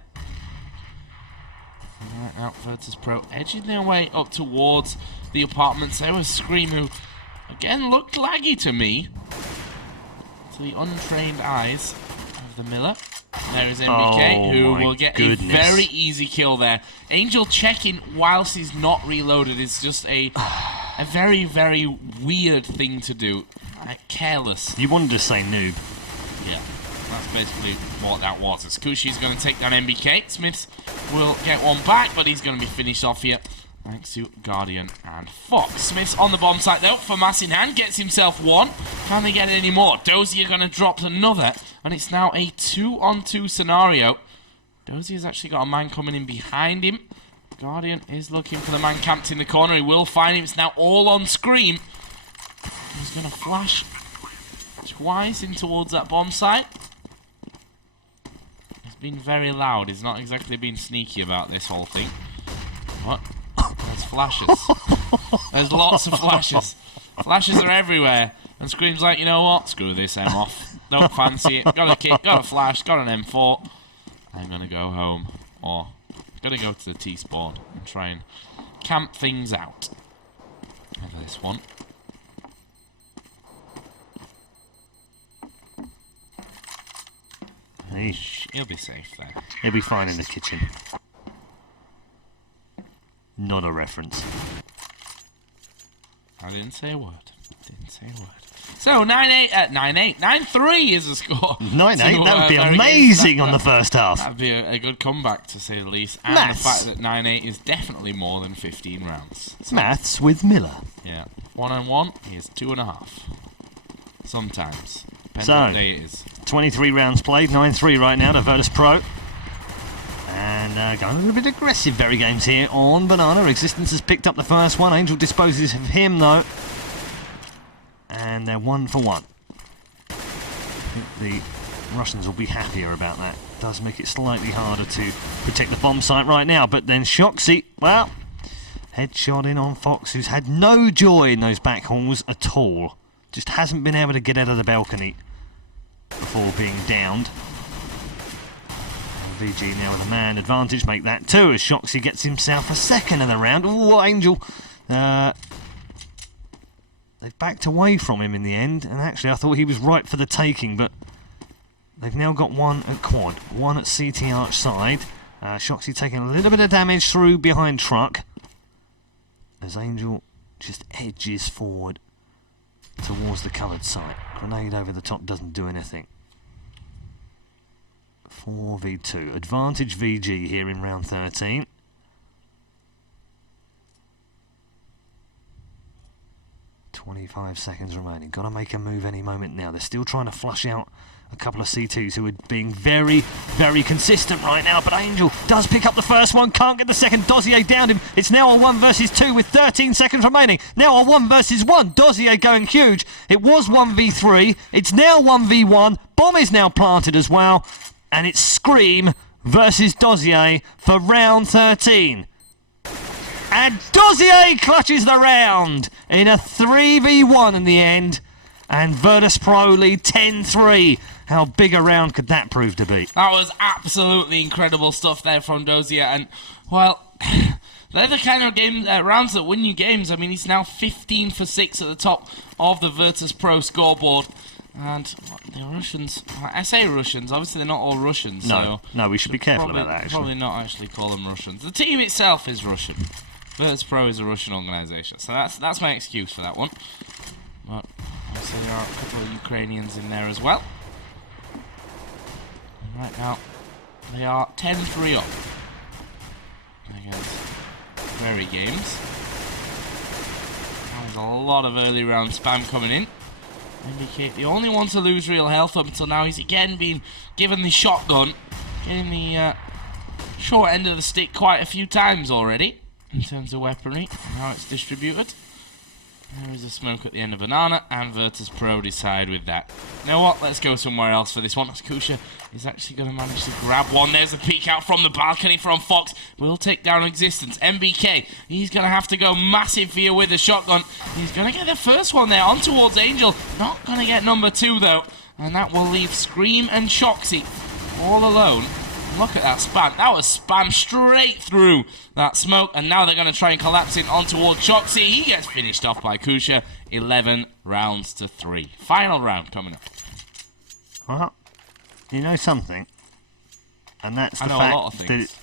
Right now, Virtus.Pro edging their way up towards the apartments. There was Scream, who, again, looked laggy to me. To the untrained eyes of the Miller. There is MBK, who will get a very easy kill there. Angel checking whilst he's not reloaded is just a very, very weird thing to do. Careless. You wanted to say noob. Yeah, that's basically what that was. As Kushi's going to take down MBK. Smiths will get one back, but he's going to be finished off here. Thanks to Guardian and Fox. Smiths on the bomb site though, FAMAS in hand, gets himself one. Can they get any more? Dozier going to drop another, and it's now a 2-on-2 scenario. Dozier's actually got a man coming in behind him. Guardian is looking for the man camped in the corner. He will find him. It's now all on Scream. He's going to flash twice in towards that bomb site. He's been very loud. He's not exactly been sneaky about this whole thing. What? There's flashes. There's lots of flashes. Flashes are everywhere. And Scream's like, you know what? Screw this, I'm off. Don't fancy it. Got a kick, got a flash, got an M4. I'm going to go home. Or, going to go to the T-spawn and try and camp things out. Over this one. He'll be safe there. He'll be fine in the kitchen. Not a reference. I didn't say a word. Didn't say a word. So 9-3 is the score. 9-8, that would be amazing on the first half. That'd be a good comeback, to say the least. And Maths. the fact that 9-8 is definitely more than 15 rounds. So, Maths with Miller. yeah. 1-1 is 2.5. Sometimes. Depends So, what day it is. 23 rounds played, 9-3 right now to Virtus.Pro. And going a little bit aggressive, VeryGames here on Banana. Existence has picked up the first one. Angel disposes of him, though. And they're 1 for 1. I think the Russians will be happier about that. Does make it slightly harder to protect the bomb site right now. But then Shoxy, well, headshot in on Fox, who's had no joy in those back hauls at all. Just hasn't been able to get out of the balcony before being downed. VG now with a man advantage, make that 2 as Shoxy gets himself a second of the round. Oh, Angel. They've backed away from him in the end, and actually I thought he was right for the taking, but they've now got one at quad, one at CT arch side. Shoxy taking a little bit of damage through behind truck as Angel just edges forward towards the coloured side. Grenade over the top doesn't do anything. 4v2. Advantage VG here in round 13. .25 seconds remaining. Got to make a move any moment now. They're still trying to flush out a couple of C2s who are being very, very consistent right now. But Angel does pick up the first one. Can't get the second. Dozier downed him. It's now a 1 versus 2 with 13 seconds remaining. Now a 1 versus 1. Dozier going huge. It was 1v3. It's now 1v1. Bomb is now planted as well. And it's Scream versus Dozier for round 13. And Dozier clutches the round in a 3v1 in the end. And Virtus.Pro lead 10-3. How big a round could that prove to be? That was absolutely incredible stuff there from Dozier. And, well, they're the kind of rounds that win you games. I mean, he's now 15 for 6 at the top of the Virtus.Pro scoreboard. And the Russians, I say Russians, obviously they're not all Russians. No, so no, we should be careful about that, actually. Probably not actually call them Russians. The team itself is Russian. Virtus.Pro is a Russian organisation, so that's my excuse for that one. But obviously there are a couple of Ukrainians in there as well. And right now, they are 10-3 up against VeryGames. There's a lot of early round spam coming in. MBK, the only one to lose real health up until now. He's again been given the shotgun, getting the short end of the stick quite a few times already in terms of weaponry and how it's distributed. There is a smoke at the end of Banana, and Virtus.Pro decide with that. You know what? Let's go somewhere else for this one. Kusha is actually going to manage to grab one. There's a peek out from the balcony from Fox. Will take down Existence. MBK, he's going to have to go massive here with the shotgun. He's going to get the first one there on towards Angel. Not going to get number 2 though. And that will leave Scream and Shoxy all alone. Look at that spam. That was spam straight through that smoke. And now they're going to try and collapse in on towards Shoxy. He gets finished off by Kusha. 11 rounds to 3. Final round coming up. Well, you know something? And that's the I know fact a lot of things. that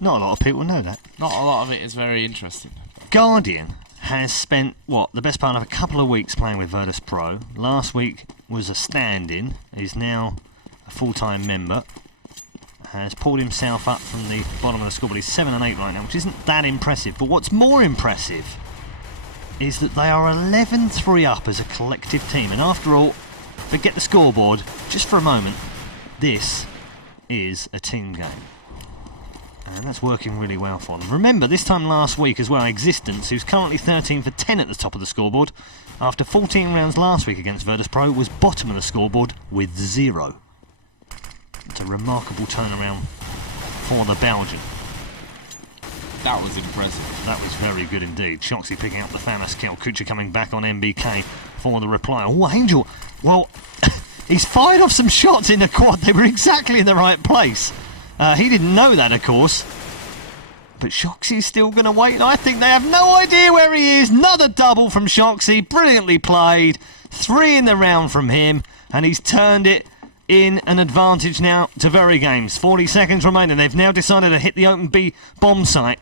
not a lot of people know that. Not a lot of it is very interesting. Guardian has spent, the best part of a couple of weeks playing with Virtus.Pro. Last week was a stand-in. He's now a full-time member. Has pulled himself up from the bottom of the scoreboard. He's 7 and 8 right now, which isn't that impressive. But what's more impressive is that they are 11-3 up as a collective team. And after all, forget the scoreboard, just for a moment, this is a team game. And that's working really well for them. Remember, this time last week as well, Existence, who's currently 13 for 10 at the top of the scoreboard, after 14 rounds last week against Virtus.Pro, was bottom of the scoreboard with 0. It's a remarkable turnaround for the Belgian. That was impressive. That was very good indeed. Shoxy picking up the famous kill. Kucha coming back on MBK for the reply. Oh, Angel. Well, he's fired off some shots in the quad. They were exactly in the right place. He didn't know that, of course. But Shoxy's still going to wait. I think they have no idea where he is. Another double from Shoxy. Brilliantly played. 3 in the round from him. And he's turned it in an advantage now to VeryGames. 40 seconds remaining. They've now decided to hit the open B bomb site.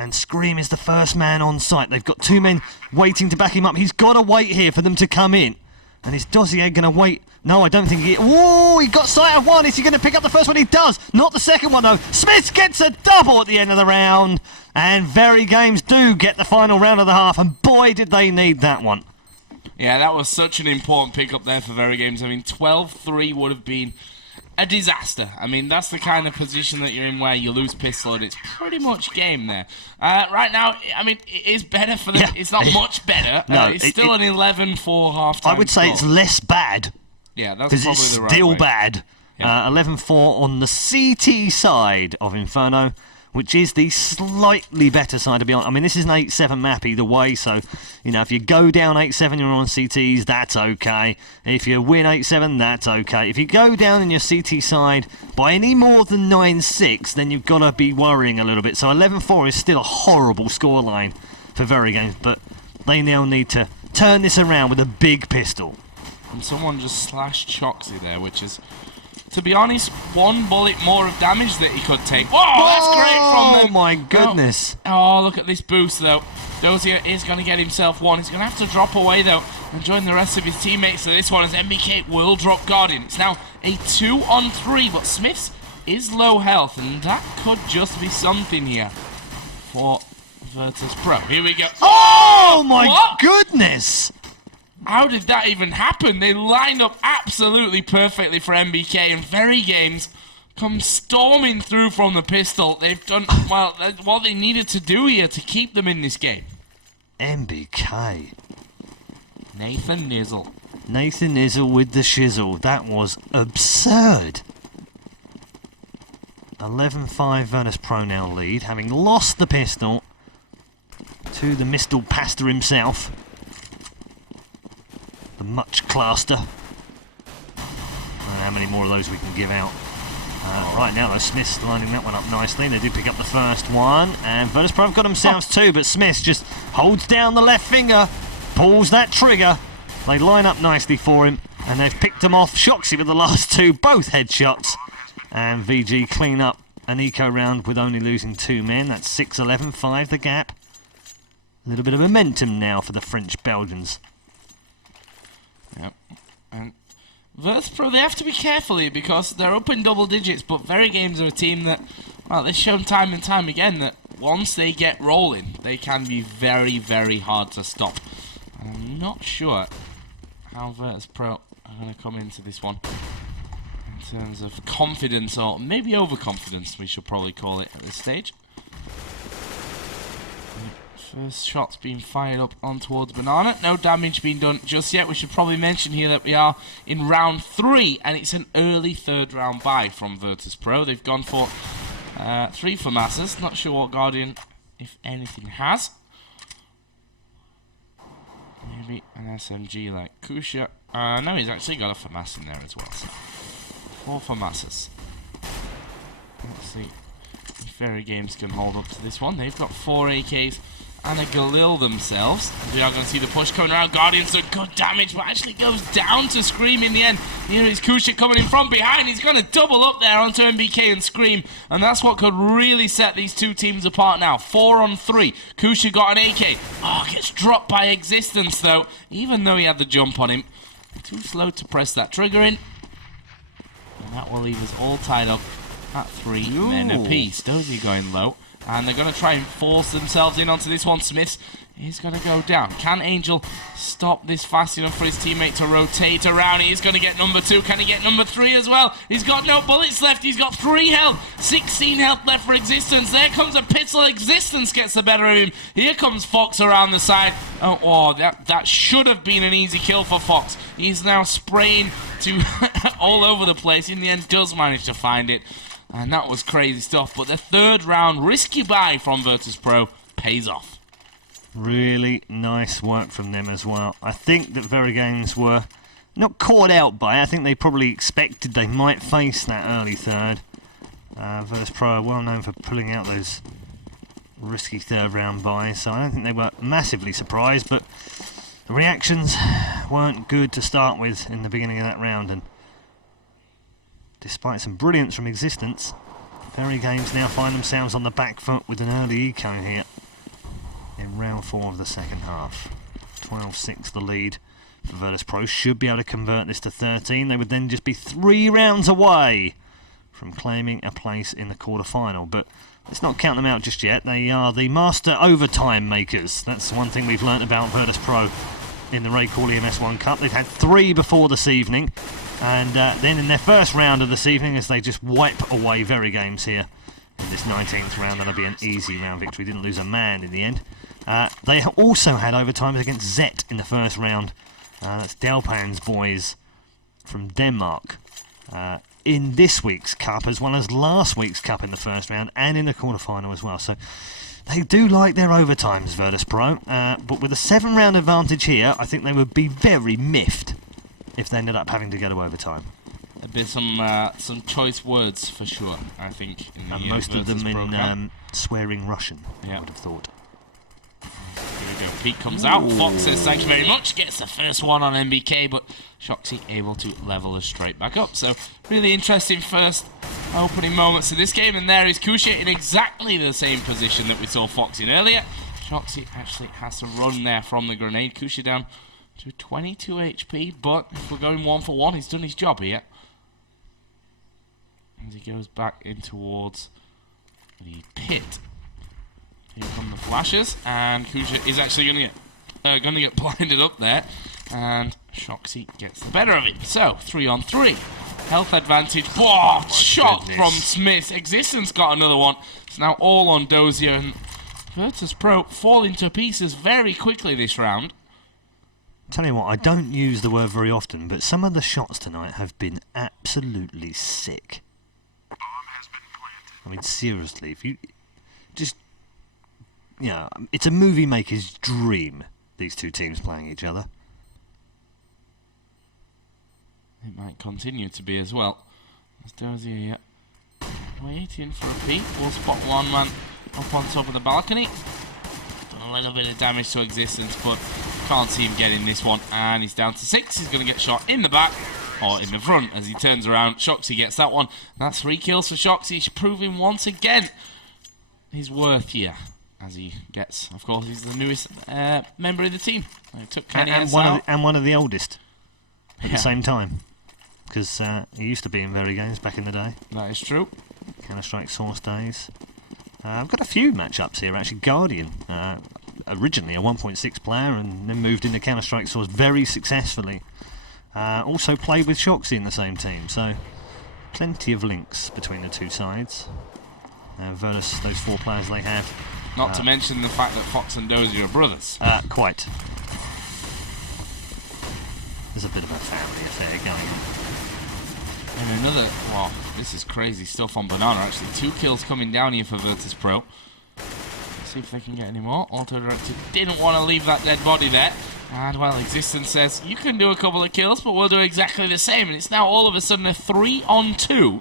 And Scream is the first man on site. They've got 2 men waiting to back him up. He's got to wait here for them to come in. And is Dossier going to wait? No, I don't think he... Oh, he got sight of one. Is he going to pick up the first one? He does. Not the second one, though. Smith gets a double at the end of the round. And VeryGames do get the final round of the half. And boy, did they need that one. Yeah, that was such an important pickup there for VeryGames. I mean, 12-3 would have been a disaster. I mean, that's the kind of position that you're in where you lose pistol and it's pretty much game there. Right now, I mean, it is better for them. Yeah. It's not much better. No, it's still an 11-4 half-time I would say score. It's less bad. Yeah, that's probably it's the right still way. bad. Yeah. 11-4 on the CT side of Inferno, which is the slightly better side, to be honest. I mean, this is an 8-7 map either way, so, you know, if you go down 8-7, you're on CTs, that's okay. If you win 8-7, that's okay. If you go down in your CT side by any more than 9-6, then you've got to be worrying a little bit. So 11-4 is still a horrible scoreline for VeryGames, but they now need to turn this around with a big pistol. And someone just slashed Choxy there, which is... To be honest, 1 bullet more of damage that he could take. Whoa, that's great from them. Oh, my goodness. Oh, look at this boost, though. Dozier is going to get himself 1. He's going to have to drop away, though, and join the rest of his teammates for this one, as MBK will drop Guardian. It's now a 2-on-3, but Smith's is low health, and that could just be something here for Virtus.Pro. Here we go. Oh, my goodness. How did that even happen? They lined up absolutely perfectly for MBK, and VeryGames come storming through from the pistol. They've done, well, what they needed to do here to keep them in this game. MBK. Nathan Nizzle. Nathan Nizzle with the shizzle. That was absurd. 11-5 Virtus.Pro now lead, having lost the pistol to the Mistle Pastor himself. The much claster. How many more of those we can give out? Right now, though, Smith's lining that one up nicely. They do pick up the first one, and Virtus.Pro have got themselves 2, but Smith just holds down the left finger, pulls that trigger. They line up nicely for him, and they've picked him off. Shoxy with the last 2, both headshots, and VG clean up an eco round with only losing 2 men. That's 6-11, 5 the gap. A little bit of momentum now for the French-Belgians. Yep. And Virtus.Pro, they have to be careful here because they're up in double digits, but VeryGames are a team that, well, they've shown time and time again that once they get rolling, they can be very, very hard to stop. And I'm not sure how Virtus.Pro are going to come into this one in terms of confidence, or maybe overconfidence, we should probably call it at this stage. First shot's being fired up on towards Banana. No damage being done just yet. We should probably mention here that we are in round 3, and it's an early 3rd round buy from Virtus.Pro. They've gone for 3 FAMASas. Not sure what Guardian, if anything, has. Maybe an SMG like Kusha. No, he's actually got a FAMAS in there as well. So 4 FAMASas. Let's see if VeryGames can hold up to this one. They've got 4 AKs and a Galil themselves. We are going to see the push coming around. Guardians do good damage, but actually goes down to Scream in the end. Here is Kusha coming in from behind. He's going to double up there onto MBK and Scream, and that's what could really set these 2 teams apart now. 4-on-3. Kusha got an AK. Oh, gets dropped by Existence, though, even though he had the jump on him. Too slow to press that trigger in. And that will leave us all tied up at 3 men apiece. Dozy going low. And they're going to try and force themselves in onto this one. Smith is going to go down. Can Angel stop this fast enough for his teammate to rotate around? He's going to get number 2. Can he get number 3 as well? He's got no bullets left. He's got 3 health. 16 health left for Existence. There comes a pistol. Existence gets the better of him. Here comes Fox around the side. Oh, that should have been an easy kill for Fox. He's now spraying to all over the place. In the end, does manage to find it. And that was crazy stuff. But the 3rd round risky buy from Virtus.Pro pays off. Really nice work from them as well. I think that VeryGames were not caught out by it. I think they probably expected they might face that early 3rd. Virtus.Pro are well known for pulling out those risky 3rd round buys, so I don't think they were massively surprised, but the reactions weren't good to start with in the beginning of that round, and despite some brilliance from Existence, VeryGames now find themselves on the back foot with an early eco here in round 4 of the second half. 12-6 the lead for Virtus.Pro. Should be able to convert this to 13. They would then just be 3 rounds away from claiming a place in the quarter-final. But let's not count them out just yet. They are the master overtime makers. That's one thing we've learnt about Virtus.Pro in the RaidCall EMS 1 Cup. They've had 3 before this evening. And then in their first round of this evening, as they just wipe away VeryGames here in this 19th round, that'll be an easy round victory. Didn't lose a man in the end. They also had overtimes against Zet in the first round. That's Delpan's boys from Denmark in this week's Cup, as well as last week's Cup in the first round and in the quarter-final as well. So they do like their overtimes, Virtus.Pro. But with a 7-round advantage here, I think they would be very miffed if they ended up having to go to overtime. There'd be some choice words for sure, I think. In the, and most of them in swearing Russian, I would have thought. Here we go. Pete comes out. Fox says thank you very much. Gets the first one on MBK, but Shoxy able to level us straight back up. So really interesting first opening moments of this game. And there is Kusha in exactly the same position that we saw Fox in earlier. Shoxy actually has to run there from the grenade. Kusha down to 22 HP, but if we're going 1 for 1, he's done his job here. As he goes back in towards the pit. Here come the flashes, and Kusha is actually going to get blinded up there, and Shoxy gets the better of it. So 3 on 3, health advantage. Whoa! Shot from Smith. Existence got another one. It's now all on Dozier, and Virtus.Pro falling to pieces very quickly this round. Tell you what, I don't use the word very often, but some of the shots tonight have been absolutely sick. I mean, seriously, if you just, yeah, it's a movie maker's dream, these two teams playing each other. It might continue to be as well. There's Dozier here, waiting for a peek. We'll spot one man up on top of the balcony. Done a little bit of damage to Existence, but can't see him getting this one. And he's down to 6. He's going to get shot in the back, or in the front, as he turns around. Shoxy gets that one. That's 3 kills for Shoxy. He's proving once again his worth here. As he gets, of course, he's the newest member of the team. He took Kenny and one of the oldest at the same time. Because he used to be in VeryGames back in the day. That is true. Counter-Strike Source days. I've got a few matchups here, actually. Guardian, originally a 1.6 player, and then moved into Counter-Strike Source very successfully. Also played with Shoxy in the same team, so plenty of links between the two sides. Virtus, those 4 players they have. Not to mention the fact that Fox and Dozier are brothers. Quite. There's a bit of a family affair going on. And another, wow, this is crazy stuff on Banana, actually. 2 kills coming down here for Virtus.Pro. See if they can get any more. Auto-directed didn't want to leave that dead body there. And, well, Existence says, you can do a couple of kills, but we'll do exactly the same. And it's now all of a sudden a 3 on 2.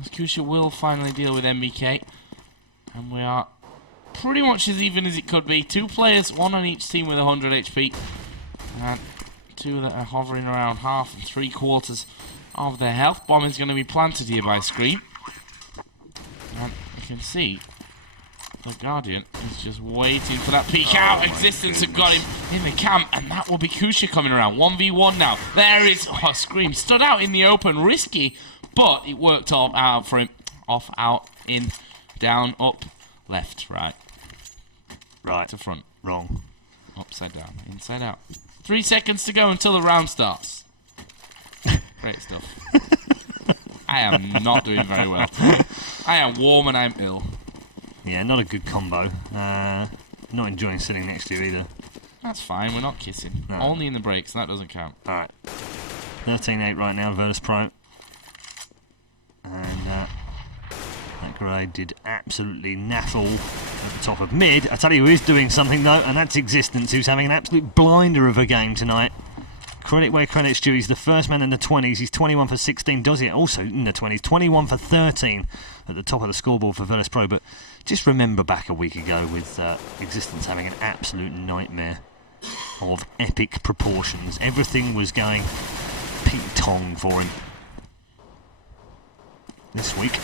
As Kusha will finally deal with MBK. And we are pretty much as even as it could be. 2 players, 1 on each team with 100 HP. And 2 that are hovering around half and 3/4 of their health. Bomb is going to be planted here by Scream. And you can see the Guardian is just waiting for that peek out. Existence have got him in the camp, and that will be Kusha coming around. 1v1 now. There is Scream. Stood out in the open. Risky, but it worked all out for him. Off, out, in, down, up, left, right. Right. To front. Wrong. Upside down. Inside out. 3 seconds to go until the round starts. Great stuff. I am not doing very well today. I am warm and I'm ill. Yeah, not a good combo. Not enjoying sitting next to you either. That's fine, we're not kissing. No. Only in the breaks, that doesn't count. Alright. 13-8 right now, Virtus.Pro. And that grenade did absolutely naffle at the top of mid. I tell you who is doing something though, and that's Existence, who's having an absolute blinder of a game tonight. Credit where credit's due. He's the first man in the 20s. He's 21 for 16. Does it also in the 20s. 21 for 13 at the top of the scoreboard for Virtus.Pro. But just remember back a week ago with Existence having an absolute nightmare of epic proportions. Everything was going Pete Tong for him. This week,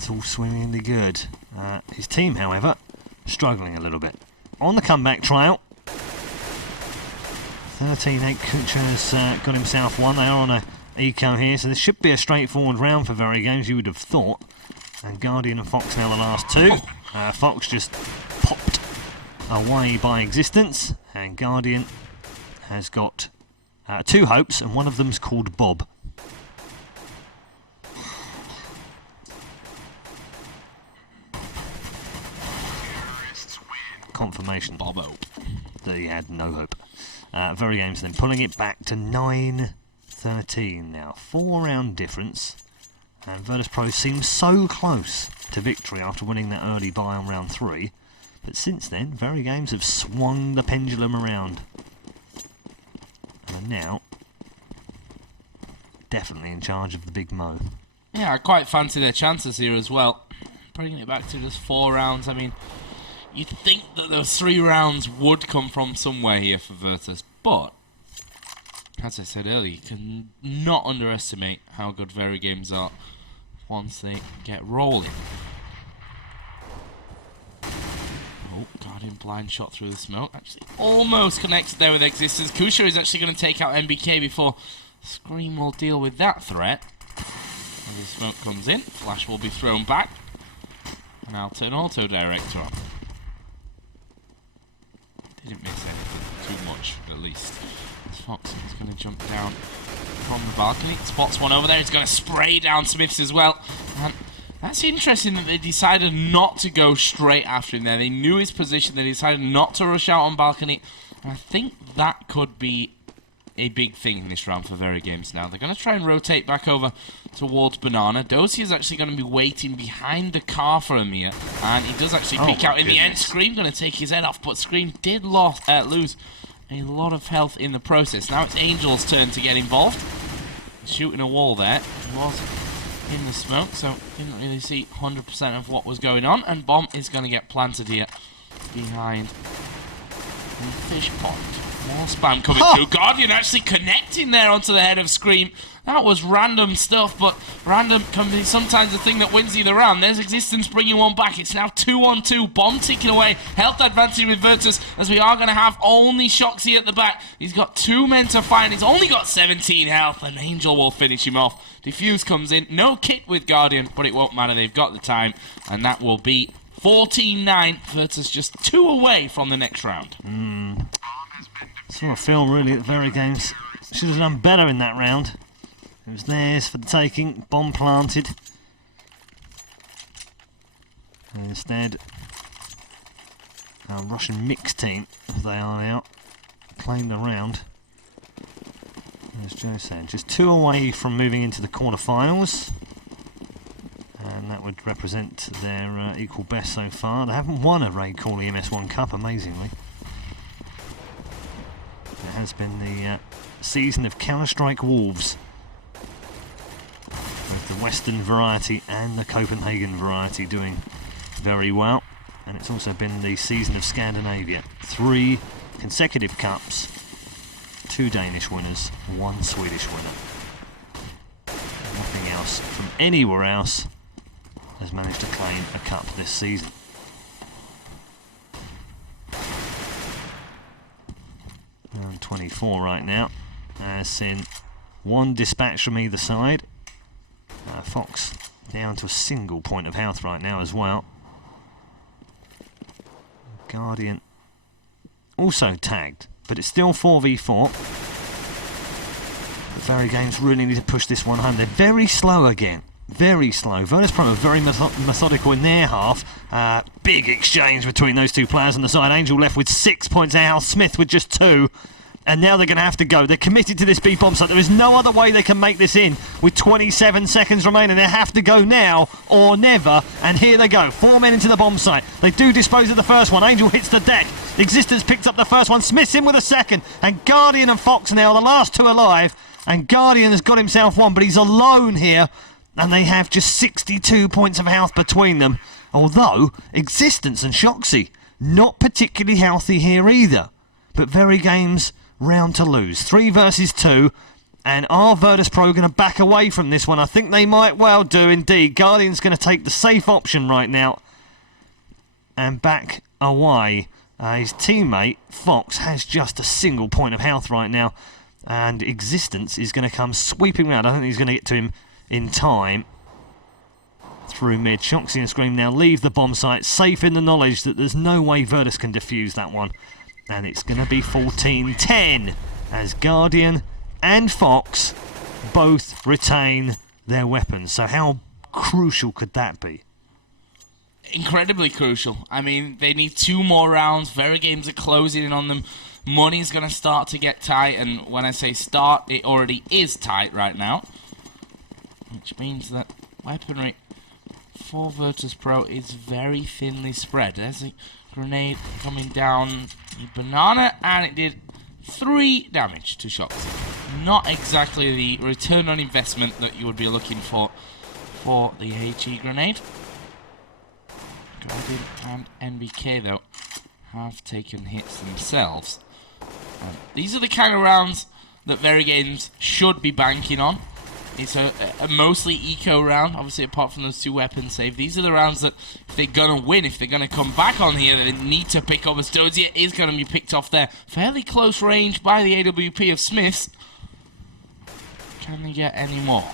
It's all swimmingly good. His team, however, struggling a little bit. On the comeback trial, 13-8 Kucha's got himself one. They are on a eco here, so this should be a straightforward round for VeryGames, you would have thought. And Guardian and Fox now the last two. Fox just popped away by Existence, and Guardian has got 2 hopes, and one of them's called Bob. Confirmation Bob Hope that he had no hope. VeryGames then pulling it back to 9-13 now. 4-round difference, and Virtus.Pro seems so close to victory after winning that early bye on round 3, but since then VeryGames have swung the pendulum around and are now definitely in charge of the big mo. Yeah, I quite fancy their chances here as well. Bringing it back to just 4 rounds, I mean, you'd think that those 3 rounds would come from somewhere here for Virtus, but as I said earlier, you can not underestimate how good VeryGames are once they get rolling. Oh, Guardian blind shot through the smoke. Actually, almost connected there with Existence. Kusha is actually going to take out MBK before Scream will deal with that threat. As the smoke comes in, Flash will be thrown back. And I'll turn Auto Director on. Didn't miss anything too much, at least. Fox is going to jump down from the balcony. Spots one over there. He's going to spray down Smiths as well. And that's interesting that they decided not to go straight after him there. They knew his position. They decided not to rush out on balcony. And I think that could be a big thing in this round for VeryGames now. They're going to try and rotate back over towards Banana. Dozy is actually going to be waiting behind the car for Amir, and he does actually peek out in the end. Scream going to take his head off, but Scream did lose a lot of health in the process. Now it's Angel's turn to get involved. Shooting a wall there. He was in the smoke, so didn't really see 100% of what was going on, and Bomb is going to get planted here behind the fish pond. More spam coming through. Guardian actually connecting there onto the head of Scream. That was random stuff, but random can be sometimes the thing that wins you the round. There's Existence bringing one back. It's now 2-on-2. Bomb ticking away. Health advantage with Virtus, as we are going to have only Shoxy at the back. He's got 2 men to fight. He's only got 17 health, and Angel will finish him off. Diffuse comes in. No kit with Guardian, but it won't matter. They've got the time, and that will be 14-9. Virtus just 2 away from the next round. Sort of feel really that VeryGames should have done better in that round. It was theirs for the taking. Bomb planted. And instead, our Russian mixed team, as they are now, claimed the round. As Joe said, just 2 away from moving into the quarterfinals. And that would represent their equal best so far. They haven't won a RaidCall EMS 1 Cup, amazingly. It has been the season of Counter-Strike Wolves. Both the Western variety and the Copenhagen variety doing very well. And it's also been the season of Scandinavia. 3 consecutive cups, 2 Danish winners, 1 Swedish winner. Nothing else from anywhere else has managed to claim a cup this season. Round 24 right now, as seen 1 dispatch from either side. Fox down to a single point of health right now as well. Guardian also tagged, but it's still 4v4. The VeryGames really need to push this one home. They're very slow again. Very slow. Virtus.Pro are very methodical in their half. Big exchange between those 2 players on the side. Angel left with 6 points of health, Smith with just 2. And now they're going to have to go. They're committed to this B bomb site. There is no other way they can make this in with 27 seconds remaining. They have to go now or never. And here they go. 4 men into the bomb site. They do dispose of the first one. Angel hits the deck. Existence picks up the first one. Smith's in with a second. And Guardian and Fox now are the last 2 alive. And Guardian has got himself one, but he's alone here. And they have just 62 points of health between them. Although, Existence and Shoxy, not particularly healthy here either. But VeryGames round to lose. 3 versus 2. And are Virtus.Pro going to back away from this one? I think they might well do indeed. Guardian's going to take the safe option right now and back away. His teammate, Fox, has just a single point of health right now. And Existence is going to come sweeping round. I don't think he's going to get to him in time. Through mid. Shoxy and Scream now leave the bomb site, safe in the knowledge that there's no way Virtus can defuse that one. And it's going to be 14-10 as Guardian and Fox both retain their weapons. So how crucial could that be? Incredibly crucial. I mean, they need 2 more rounds. VeryGames are closing in on them. Money's going to start to get tight, and when I say start, it already is tight right now. Which means that weaponry for Virtus.Pro is very thinly spread. There's a grenade coming down the banana, and it did 3 damage to Shoxy. Not exactly the return on investment that you would be looking for the HE grenade. Guardian and NBK, though, have taken hits themselves. These are the kind of rounds that VeryGames should be banking on. It's a mostly eco round, obviously apart from those 2 weapons save. These are the rounds that if they're going to win, if they're going to come back on here, they need to pick up. Astosia is going to be picked off there. Fairly close range by the AWP of Smiths. Can they get any more?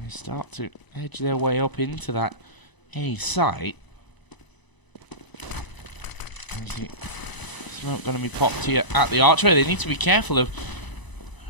They start to edge their way up into that A site. Smoke going to be popped here at the archway. They need to be careful of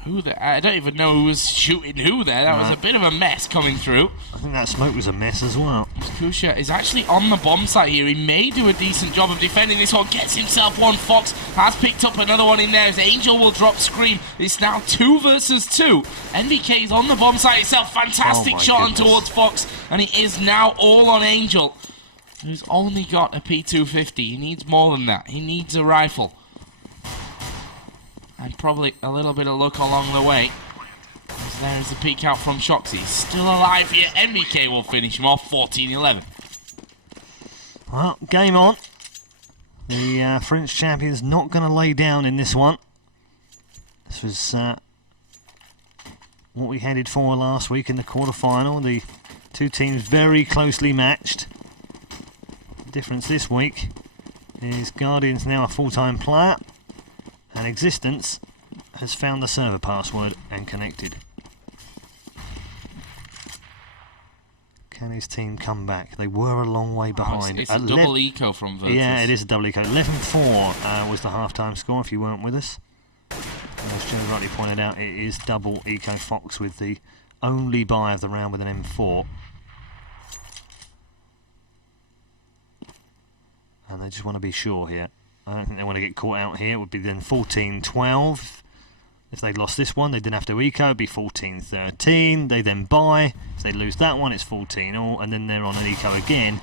who there. I don't even know who was shooting who there. That was a bit of a mess coming through. I think that smoke was a mess as well. Kusha is actually on the bomb site here. He may do a decent job of defending this one. Gets himself one. Fox has picked up another one in there as Angel will drop Scream. It's now 2 versus 2. NBK is on the bomb site itself. Fantastic shot on towards Fox. And it is now all on Angel, who's only got a P250. He needs more than that. He needs a rifle. And probably a little bit of luck along the way. As there is a peek out from Shoxy. He's still alive here. NBK will finish him off 14-11. Well, game on. The French champion's not going to lay down in this one. This was what we headed for last week in the quarterfinal. The 2 teams very closely matched. The difference this week is Guardian's now a full-time player. And Existence has found the server password and connected. Can his team come back? They were a long way behind. It's a double eco from Virtus. Yeah, it is a double eco. 11-4 was the half-time score, if you weren't with us. As Joe rightly pointed out, it is double eco Fox with the only buy of the round with an M4. And they just want to be sure here. I don't think they want to get caught out here. It would be then 14-12. If they'd lost this one, they didn't have to eco. It would be 14-13. They then buy. If they lose that one, it's 14-all. And then they're on an eco again.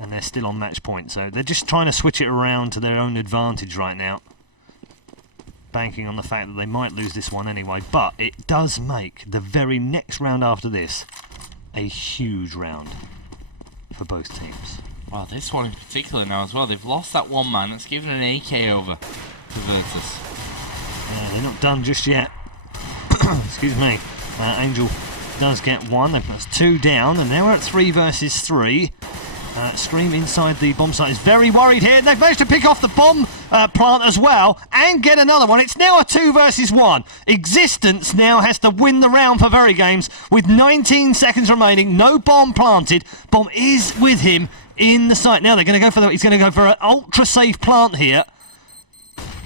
And they're still on match point. So they're just trying to switch it around to their own advantage right now. Banking on the fact that they might lose this one anyway. But it does make the very next round after this a huge round for both teams. Well, this one in particular now as well. They've lost that one man. That's given an AK over to Virtus. Yeah, they're not done just yet. Excuse me. Angel does get one. That's 2 down, and now we're at 3 versus 3. Scream inside the bomb site is very worried here. They've managed to pick off the bomb plant as well and get another one. It's now a 2 versus 1. Existence now has to win the round for VeryGames with 19 seconds remaining. No bomb planted. Bomb is with him in the site. Now they're going to go for he's going to go for an ultra safe plant here.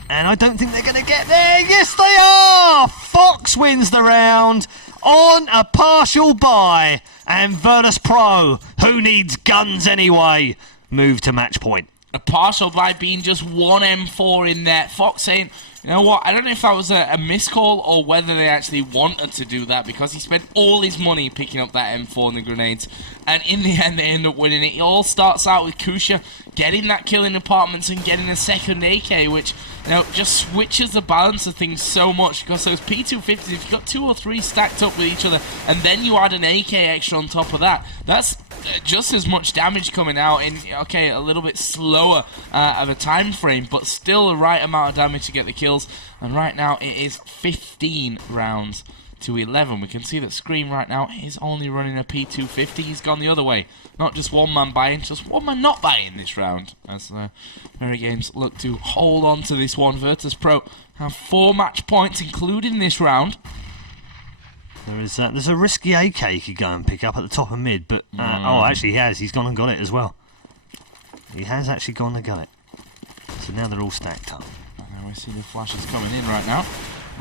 And I don't think they're going to get there. Yes, they are! Fox wins the round on a partial buy. And Virtus.Pro, who needs guns anyway, move to match point. A partial buy being just 1 M4 in there. Fox saying, you know what, I don't know if that was a miscall or whether they actually wanted to do that because he spent all his money picking up that M4 and the grenades. And in the end, they end up winning it. It all starts out with Kusha getting that kill in apartments and getting a second AK, which, you know, just switches the balance of things so much because those P250s, if you've got 2 or 3 stacked up with each other and then you add an AK extra on top of that, that's just as much damage coming out in, okay, a little bit slower of a time frame, but still the right amount of damage to get the kills. And right now it is 15 rounds to 11. We can see that Scream right now is only running a P250. He's gone the other way. Not just one man buying, just one man not buying this round. As VeryGames look to hold on to this one. Virtus.Pro have 4 match points, including this round. There's a risky AK he could go and pick up at the top of mid, but oh, actually he has. He's gone and got it as well. He has actually gone and got it. So now they're all stacked up. And now we see the flashes coming in right now.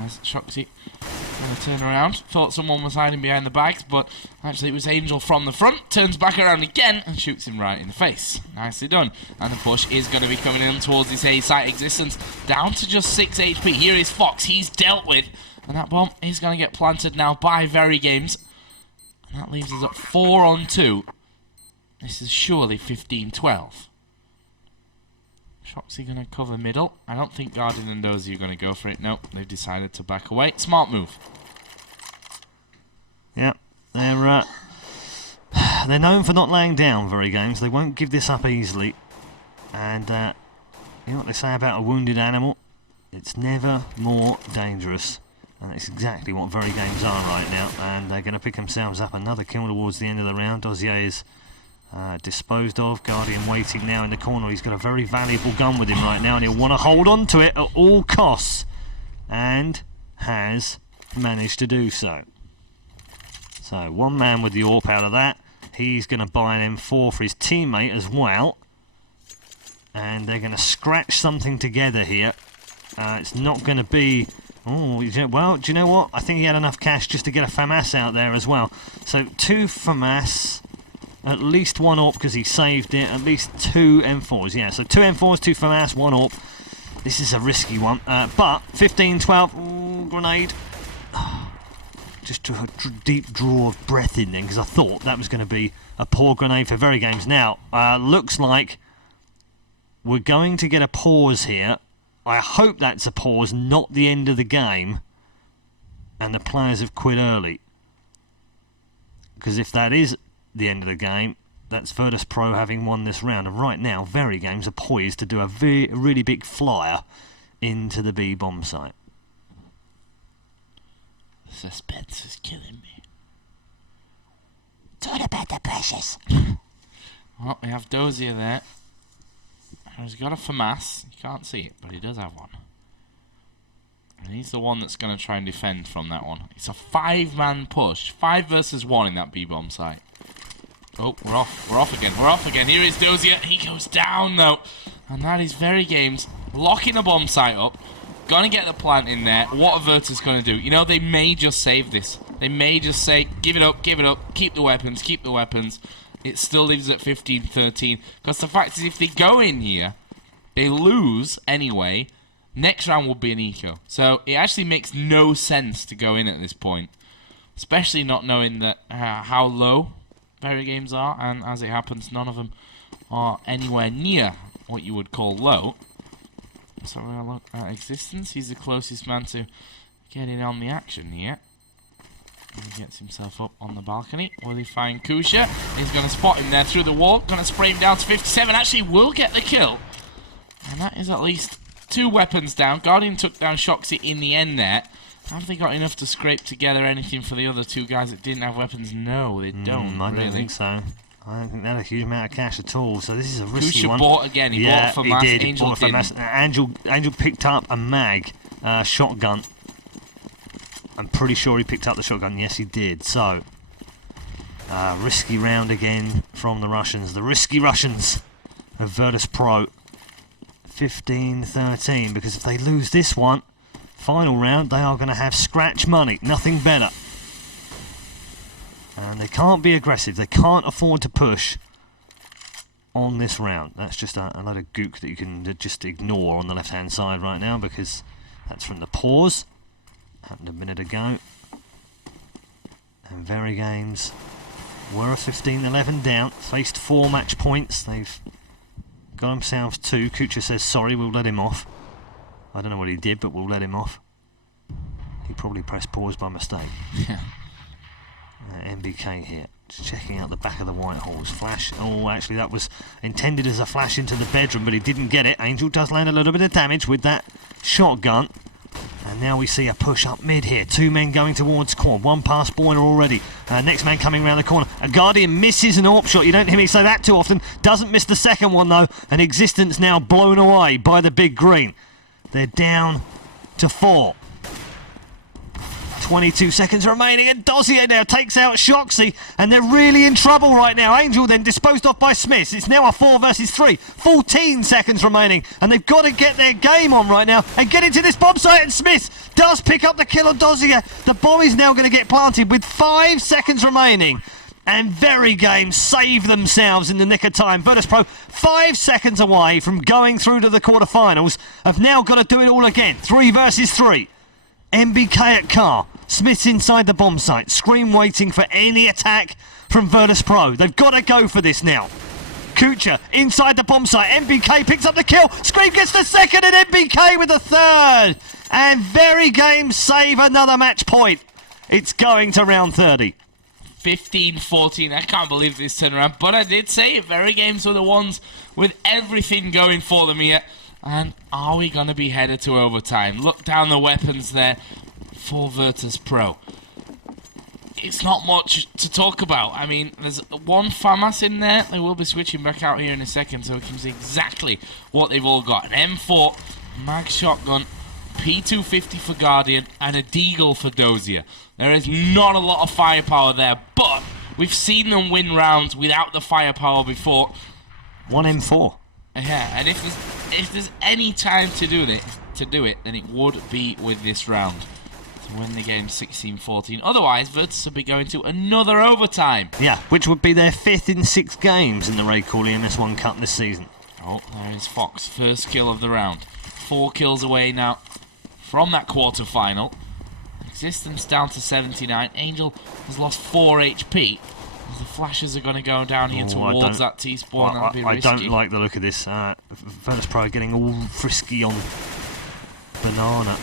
As Shoxy going to turn around. Thought someone was hiding behind the bags, but actually it was Angel from the front. Turns back around again and shoots him right in the face. Nicely done. And the push is going to be coming in towards this A site. Existence down to just 6 HP. Here is Fox. He's dealt with. And that bomb is going to get planted now by VeryGames. And that leaves us at 4 on 2. This is surely 15-12. Shoxy going to cover middle. I don't think Guardian and Dozy are going to go for it. Nope, they've decided to back away. Smart move. Yeah, they're known for not laying down, VeryGames. They won't give this up easily. And you know what they say about a wounded animal? It's never more dangerous. And that's exactly what VeryGames are right now. And they're going to pick themselves up another kill towards the end of the round. Dozier is disposed of. Guardian waiting now in the corner. He's got a very valuable gun with him right now, and he'll want to hold on to it at all costs. And has managed to do so. So, one man with the AWP out of that. He's going to buy an M4 for his teammate as well. And they're going to scratch something together here. It's not going to be... Oh, well, do you know what? I think he had enough cash just to get a FAMAS out there as well. So 2 FAMAS, at least 1 AWP because he saved it, at least 2 M4s. Yeah, so 2 M4s, 2 FAMAS, 1 AWP. This is a risky one. But 15-12, grenade. Just drew a deep draw of breath in then because I thought that was going to be a poor grenade for VeryGames. Now, looks like we're going to get a pause here. I hope that's a pause, not the end of the game, and the players have quit early. Because if that is the end of the game, that's Virtus.Pro having won this round. And right now, VeryGames are poised to do a really big flyer into the B bomb site. Suspense is killing me. It's all about the precious. Well, we have Dozier there. He's got a FAMAS. You can't see it, but he does have one. And he's the one that's going to try and defend from that one. It's a 5-man push. 5 versus 1 in that B-bomb site. Oh, we're off. We're off again. We're off again. Here is Dozier. He goes down, though. And that is VeryGames locking the bomb site up. Gonna get the plant in there. What are Virtus going to do? You know, they may just save this. They may just say, give it up, keep the weapons, keep the weapons. It still leaves at 15-13. Because the fact is, if they go in here, they lose anyway. Next round will be an eco. So it actually makes no sense to go in at this point. Especially not knowing that how low VeryGames are. And as it happens, none of them are anywhere near what you would call low. So we're going to look at Existence. He's the closest man to getting on the action here. He gets himself up on the balcony. Will he find Kusha? He's going to spot him there through the wall. Going to spray him down to 57. Actually will get the kill. And that is at least 2 weapons down. Guardian took down Shoxy in the end there. Have they got enough to scrape together anything for the other 2 guys that didn't have weapons? No, they don't. I don't think so. I don't think they had a huge amount of cash at all. So this is a risky Kusha one. bought again. He bought for FAMAS. He did. Angel He bought for FAMAS. Angel picked up a mag shotgun. I'm pretty sure he picked up the shotgun. Yes, he did. So, risky round again from the Russians. The risky Russians of Virtus.Pro. 15-13. Because if they lose this one, final round, they are going to have scratch money. Nothing better. And they can't be aggressive. They can't afford to push on this round. That's just a load of gook that you can just ignore on the left-hand side right now because that's from the pause. Happened a minute ago. And VeryGames were a 15-11 down. Faced 4 match points. They've got themselves 2. Kucha says, sorry, we'll let him off. I don't know what he did, but we'll let him off. He probably pressed pause by mistake. Yeah. MBK here. Just checking out the back of the white holes. Flash. Oh, actually, that was intended as a flash into the bedroom, but he didn't get it. Angel does land a little bit of damage with that shotgun. And now we see a push up mid here. 2 men going towards Quad. 1 past Boiler already. Next man coming around the corner. A Guardian misses an AWP shot. You don't hear me say that too often. Doesn't miss the second one though. An Existence now blown away by the big green. They're down to 4. 22 seconds remaining, and Dozier now takes out Shoxy, and they're really in trouble right now. Angel then disposed of by Smith. It's now a 4 versus 3. 14 seconds remaining, and they've got to get their game on right now and get into this bomb site, and Smith does pick up the kill on Dozier. The bomb is now going to get planted with 5 seconds remaining. And VeryGames save themselves in the nick of time. Virtus.Pro 5 seconds away from going through to the quarterfinals. Have now got to do it all again. 3 versus 3. MBK at car. Smith's inside the bomb site. Scream waiting for any attack from Virtus.Pro. They've got to go for this now. Kucha inside the bomb site. MBK picks up the kill. Scream gets the second and MBK with the third. And VeryGames save another match point. It's going to round 30. 15-14. I can't believe this turnaround, but I did say it. VeryGames were the ones with everything going for them here. And are we going to be headed to overtime? Look down the weapons there for Virtus.Pro. It's not much to talk about. I mean, there's 1 FAMAS in there. They will be switching back out here in a second, so we can see exactly what they've all got. An M4, mag shotgun, P250 for Guardian, and a Deagle for Dozier. There is not a lot of firepower there, but we've seen them win rounds without the firepower before. 1 M4. Yeah, and if there's any time to do it, then it would be with this round to win the game 16-14. Otherwise, Virtus would be going to another overtime. Yeah, which would be their 5th in 6 games in the RaidCall EMS 1 Cup this season. Oh, there is Fox, first kill of the round. 4 kills away now from that quarter-final. Existence down to 79. Angel has lost 4 HP. The flashes are going to go down here towards that T-spawn. That'll be risky. I don't like the look of this. Virtus.Pro getting all frisky on Banana.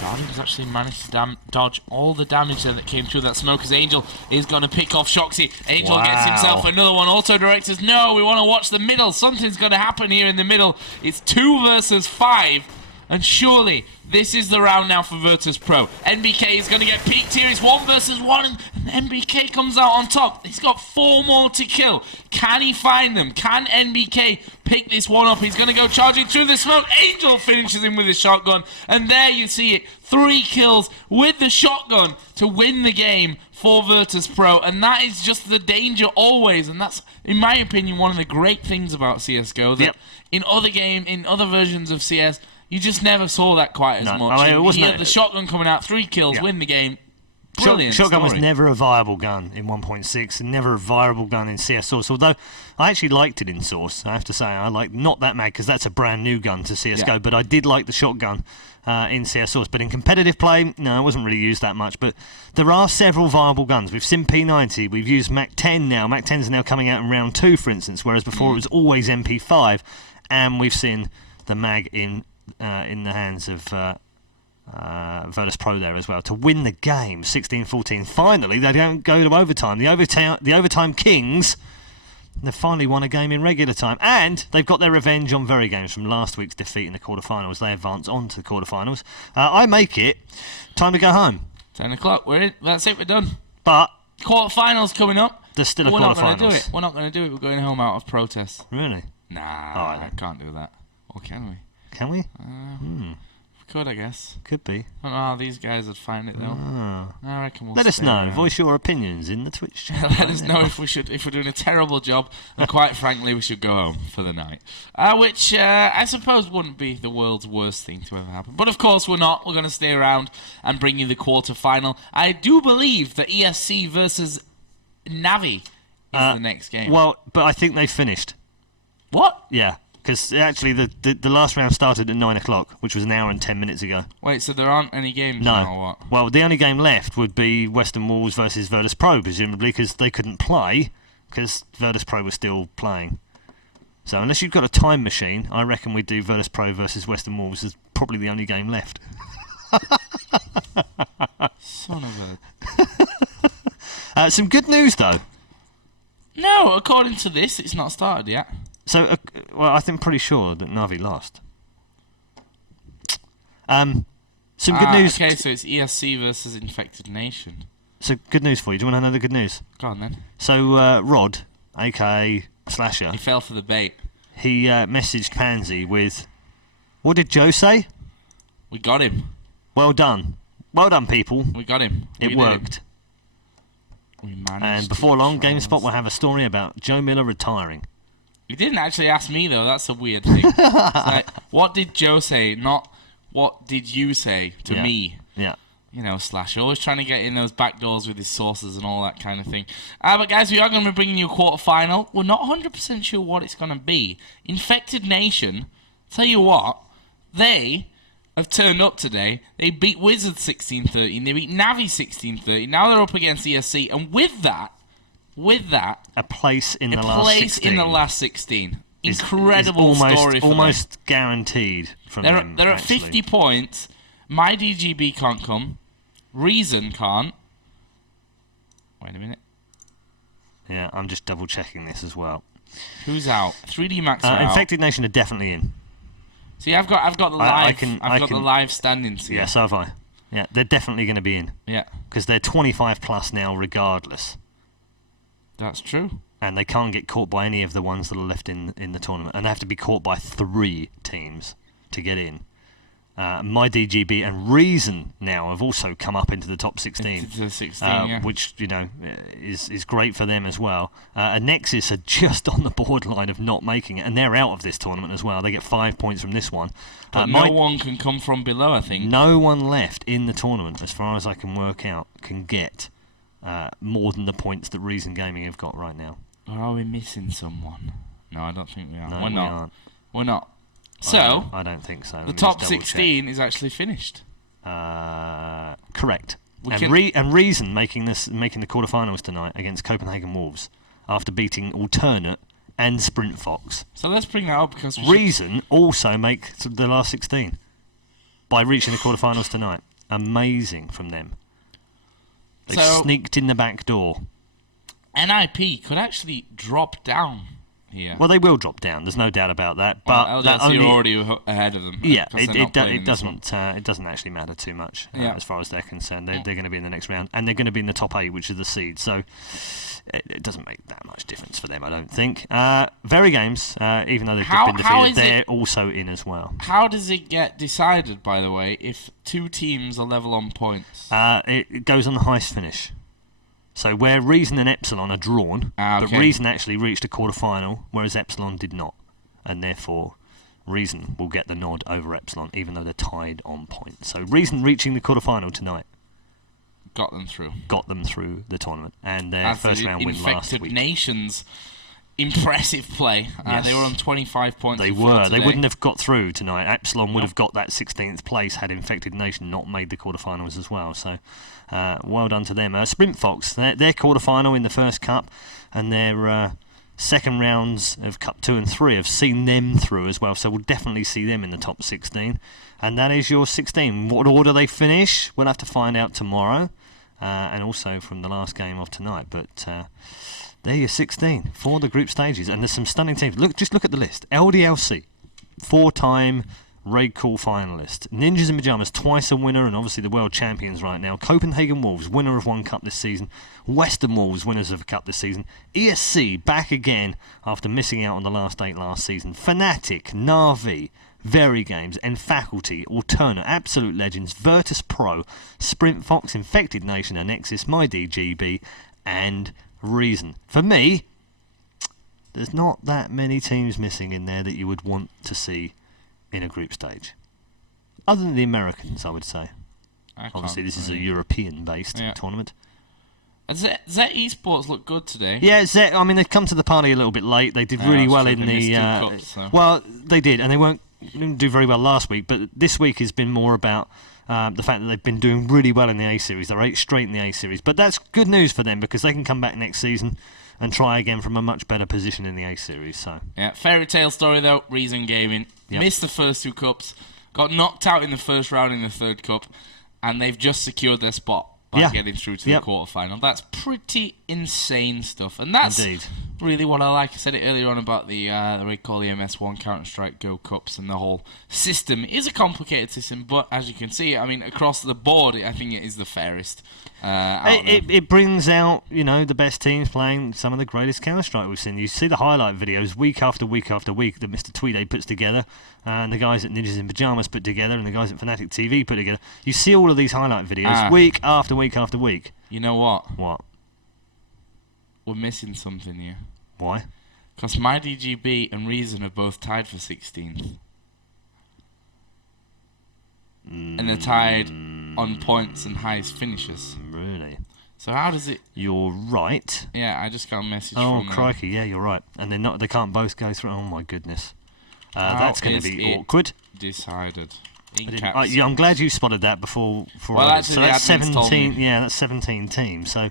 Guardian's actually managed to dodge all the damage there that came through that smoke, as Angel is going to pick off Shoxy. Angel gets himself another one. Auto directors, no, we want to watch the middle. Something's going to happen here in the middle. It's 2 versus 5. And surely, this is the round now for Virtus.Pro. NBK is going to get peaked here. It's 1 versus 1, and NBK comes out on top. He's got 4 more to kill. Can he find them? Can NBK pick this one up? He's going to go charging through the smoke. Angel finishes him with his shotgun. And there you see it. 3 kills with the shotgun to win the game for Virtus.Pro. And that is just the danger always. And that's, in my opinion, one of the great things about CSGO. That in other versions of CS, you just never saw that quite as much. I mean, he had the shotgun coming out, 3 kills, win the game. Brilliant shotgun story. was never a viable gun in 1.6 and never a viable gun in CS Source, although I actually liked it in Source. I have to say, I like not that mag because that's a brand new gun to CSGO, but I did like the shotgun in CS Source. But in competitive play, no, it wasn't really used that much. But there are several viable guns. We've seen P90, we've used MAC-10 now. MAC-10's now coming out in round 2, for instance, whereas before it was always MP5, and we've seen the mag in the hands of Virtus.Pro there as well to win the game 16-14. Finally, they don't go to overtime. The overtime kings, they've finally won a game in regular time, and they've got their revenge on VeryGames from last week's defeat in the quarterfinals. They advance on to the quarterfinals. I make it time to go home. 10 o'clock. We're in. That's it. We're done. But quarterfinals coming up. There's still a quarterfinals. We're not going to do it. We're not going to do it. We're going home out of protest. Really? Nah, I can't do that. Or can we? Can we? We could, I guess. Could be. I don't know how these guys would find it, though. I reckon we'll Let us know. around. Voice your opinions in the Twitch channel. Let us know if we're doing a terrible job, and quite frankly, we should go home for the night. Which I suppose wouldn't be the world's worst thing to ever happen. But of course, we're not. We're going to stay around and bring you the quarterfinal. I do believe that ESC versus Navi is the next game. Well, but I think they finished. What? Yeah. Because actually, the last round started at 9 o'clock, which was an hour and 10 minutes ago. Wait, so there aren't any games now, or what? Well, the only game left would be Western Walls versus Virtus.Pro, presumably, because they couldn't play, because Virtus.Pro was still playing. So unless you've got a time machine, I reckon we'd do Virtus.Pro versus Western Walls as probably the only game left. Son of a... Some good news, though. No, according to this, it's not started yet. So, well, I think pretty sure that Navi lost. Some good news. Okay, so it's ESC versus Infected Nation. So, good news for you. Do you want to know the good news? Go on, then. So, Rod, a.k.a. Slasher... He fell for the bait. He messaged Pansy with... What did Joe say? We got him. Well done. Well done, people. We got him. It worked. We managed. And before long, GameSpot will have a story about Joe Miller retiring. He didn't actually ask me, though. That's a weird thing. It's like, what did Joe say? Not what did you say to me? Yeah. You know, Slash. Always trying to get in those back doors with his sources and all that kind of thing. But guys, we are going to be bringing you a quarter-final. We're not 100% sure what it's going to be. Infected Nation, tell you what, they have turned up today. They beat Wizards 16-13. They beat Navi 16-13. Now they're up against ESC. And with that, a place in the last 16. Incredible story for almost guaranteed from them. They're at 50 points. My DGB can't come. Reason can't. Wait a minute. Yeah, I'm just double checking this as well. Who's out? 3D Max are out. Infected Nation are definitely in. See, I've got the live. I've got the live standings here. Yeah, so have I. Yeah, they're definitely going to be in. Yeah, because they're 25 plus now, regardless. That's true. And they can't get caught by any of the ones that are left in the tournament, and they have to be caught by 3 teams to get in. My DGB and Reason now have also come up into the top 16, into the 16 which is great for them as well. And Nexus are just on the borderline of not making it, and they're out of this tournament as well. They get 5 points from this one. But no one can come from below, I think. No one left in the tournament, as far as I can work out, can get more than the points that Reason Gaming have got right now. Or are we missing someone? No, I don't think we are. No, We're not. Aren't. We're not. So, I don't think so. The top 16 is actually finished. Correct. And Reason making the quarterfinals tonight against Copenhagen Wolves after beating Alternate and Sprint Fox. So let's bring that up because Reason also make the last 16 by reaching the quarterfinals tonight. Amazing from them. They sneaked in the back door. NIP could actually drop down here. Well, they will drop down. There's no doubt about that. But LDLC are already ahead of them. Yeah, it doesn't actually matter too much as far as they're concerned. They're going to be in the next round, and they're going to be in the top 8, which is the seed. So it doesn't make that much difference for them, I don't think. VeryGames, even though they've just been defeated, they're also in as well. How does it get decided, by the way, if 2 teams are level on points? It goes on the highest finish. So where Reason and Epsilon are drawn, but Reason actually reached a quarter-final, whereas Epsilon did not. And therefore, Reason will get the nod over Epsilon, even though they're tied on points. So Reason reaching the quarter-final tonight got them through the tournament. And their first round win last week. Infected Nations, impressive play. Yes. They were on 25 points. They were. They wouldn't have got through tonight. Epsilon would have got that 16th place had Infected Nation not made the quarterfinals as well. So, well done to them. Sprint Fox, their quarterfinal in the first cup, and their second rounds of Cup 2 and 3 have seen them through as well. So we'll definitely see them in the top 16. And that is your 16. What order they finish, we'll have to find out tomorrow, and also from the last game of tonight. But there you're 16 for the group stages, and there's some stunning teams. Just look at the list. LDLC, 4-time RaidCall finalist. Ninjas in Pyjamas, twice a winner, and obviously the world champions right now. Copenhagen Wolves, winner of 1 cup this season. Western Wolves, winners of a cup this season. ESC, back again after missing out on the last 8 last season. Fnatic, Na'Vi, VeryGames, and Faculty, Alternate, Absolute Legends, Virtus.Pro, Sprint Fox, Infected Nation, and Nexus, My DGB, and Reason. For me, there's not that many teams missing in there that you would want to see in a group stage. Other than the Americans, I would say. Obviously, this is a European-based tournament. Zet Esports look good today. Yeah, Zet, I mean, they've come to the party a little bit late. They did really well in the... cups, so. Well, they did, and they didn't do very well last week, but this week has been more about the fact that they've been doing really well in the A-Series. They're 8 straight in the A-Series. But that's good news for them because they can come back next season and try again from a much better position in the A-Series. So yeah, fairy tale story though. Reason Gaming missed the first 2 cups, got knocked out in the first round in the 3rd cup, and they've just secured their spot by getting through to the quarterfinal. That's pretty insane stuff, and that's really what I like. I said it earlier on about the RaidCall EMS 1 Counter-Strike Go Cups, and the whole system is a complicated system, but as you can see, I mean, across the board, I think it is the fairest. It brings out, you know, the best teams playing some of the greatest Counter-Strike we've seen. You see the highlight videos week after week after week that Mr. Tweeday puts together, and the guys at Ninjas in Pyjamas put together, and the guys at Fnatic TV put together. You see all of these highlight videos week after week after week. You know what? What? We're missing something here. Why? Because MyDGB and Reason are both tied for 16th. And they're tied on points and highest finishes. Really? So how does it... You're right. Yeah, I just got a message from them. Crikey, yeah, you're right. And they're not. They can't both go through. Oh, my goodness. That's going to be awkward. Decided. Yeah, I'm glad you spotted that before. Well, actually, so that's 17. Yeah, that's 17 teams. So,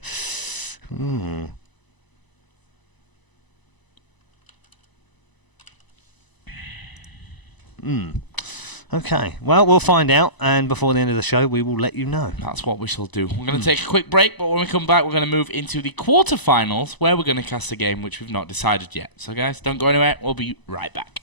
Okay, well, we'll find out, and before the end of the show, we will let you know. That's what we shall do. We're going to take a quick break, but when we come back, we're going to move into the quarterfinals, where we're going to cast a game which we've not decided yet. So, guys, don't go anywhere. We'll be right back.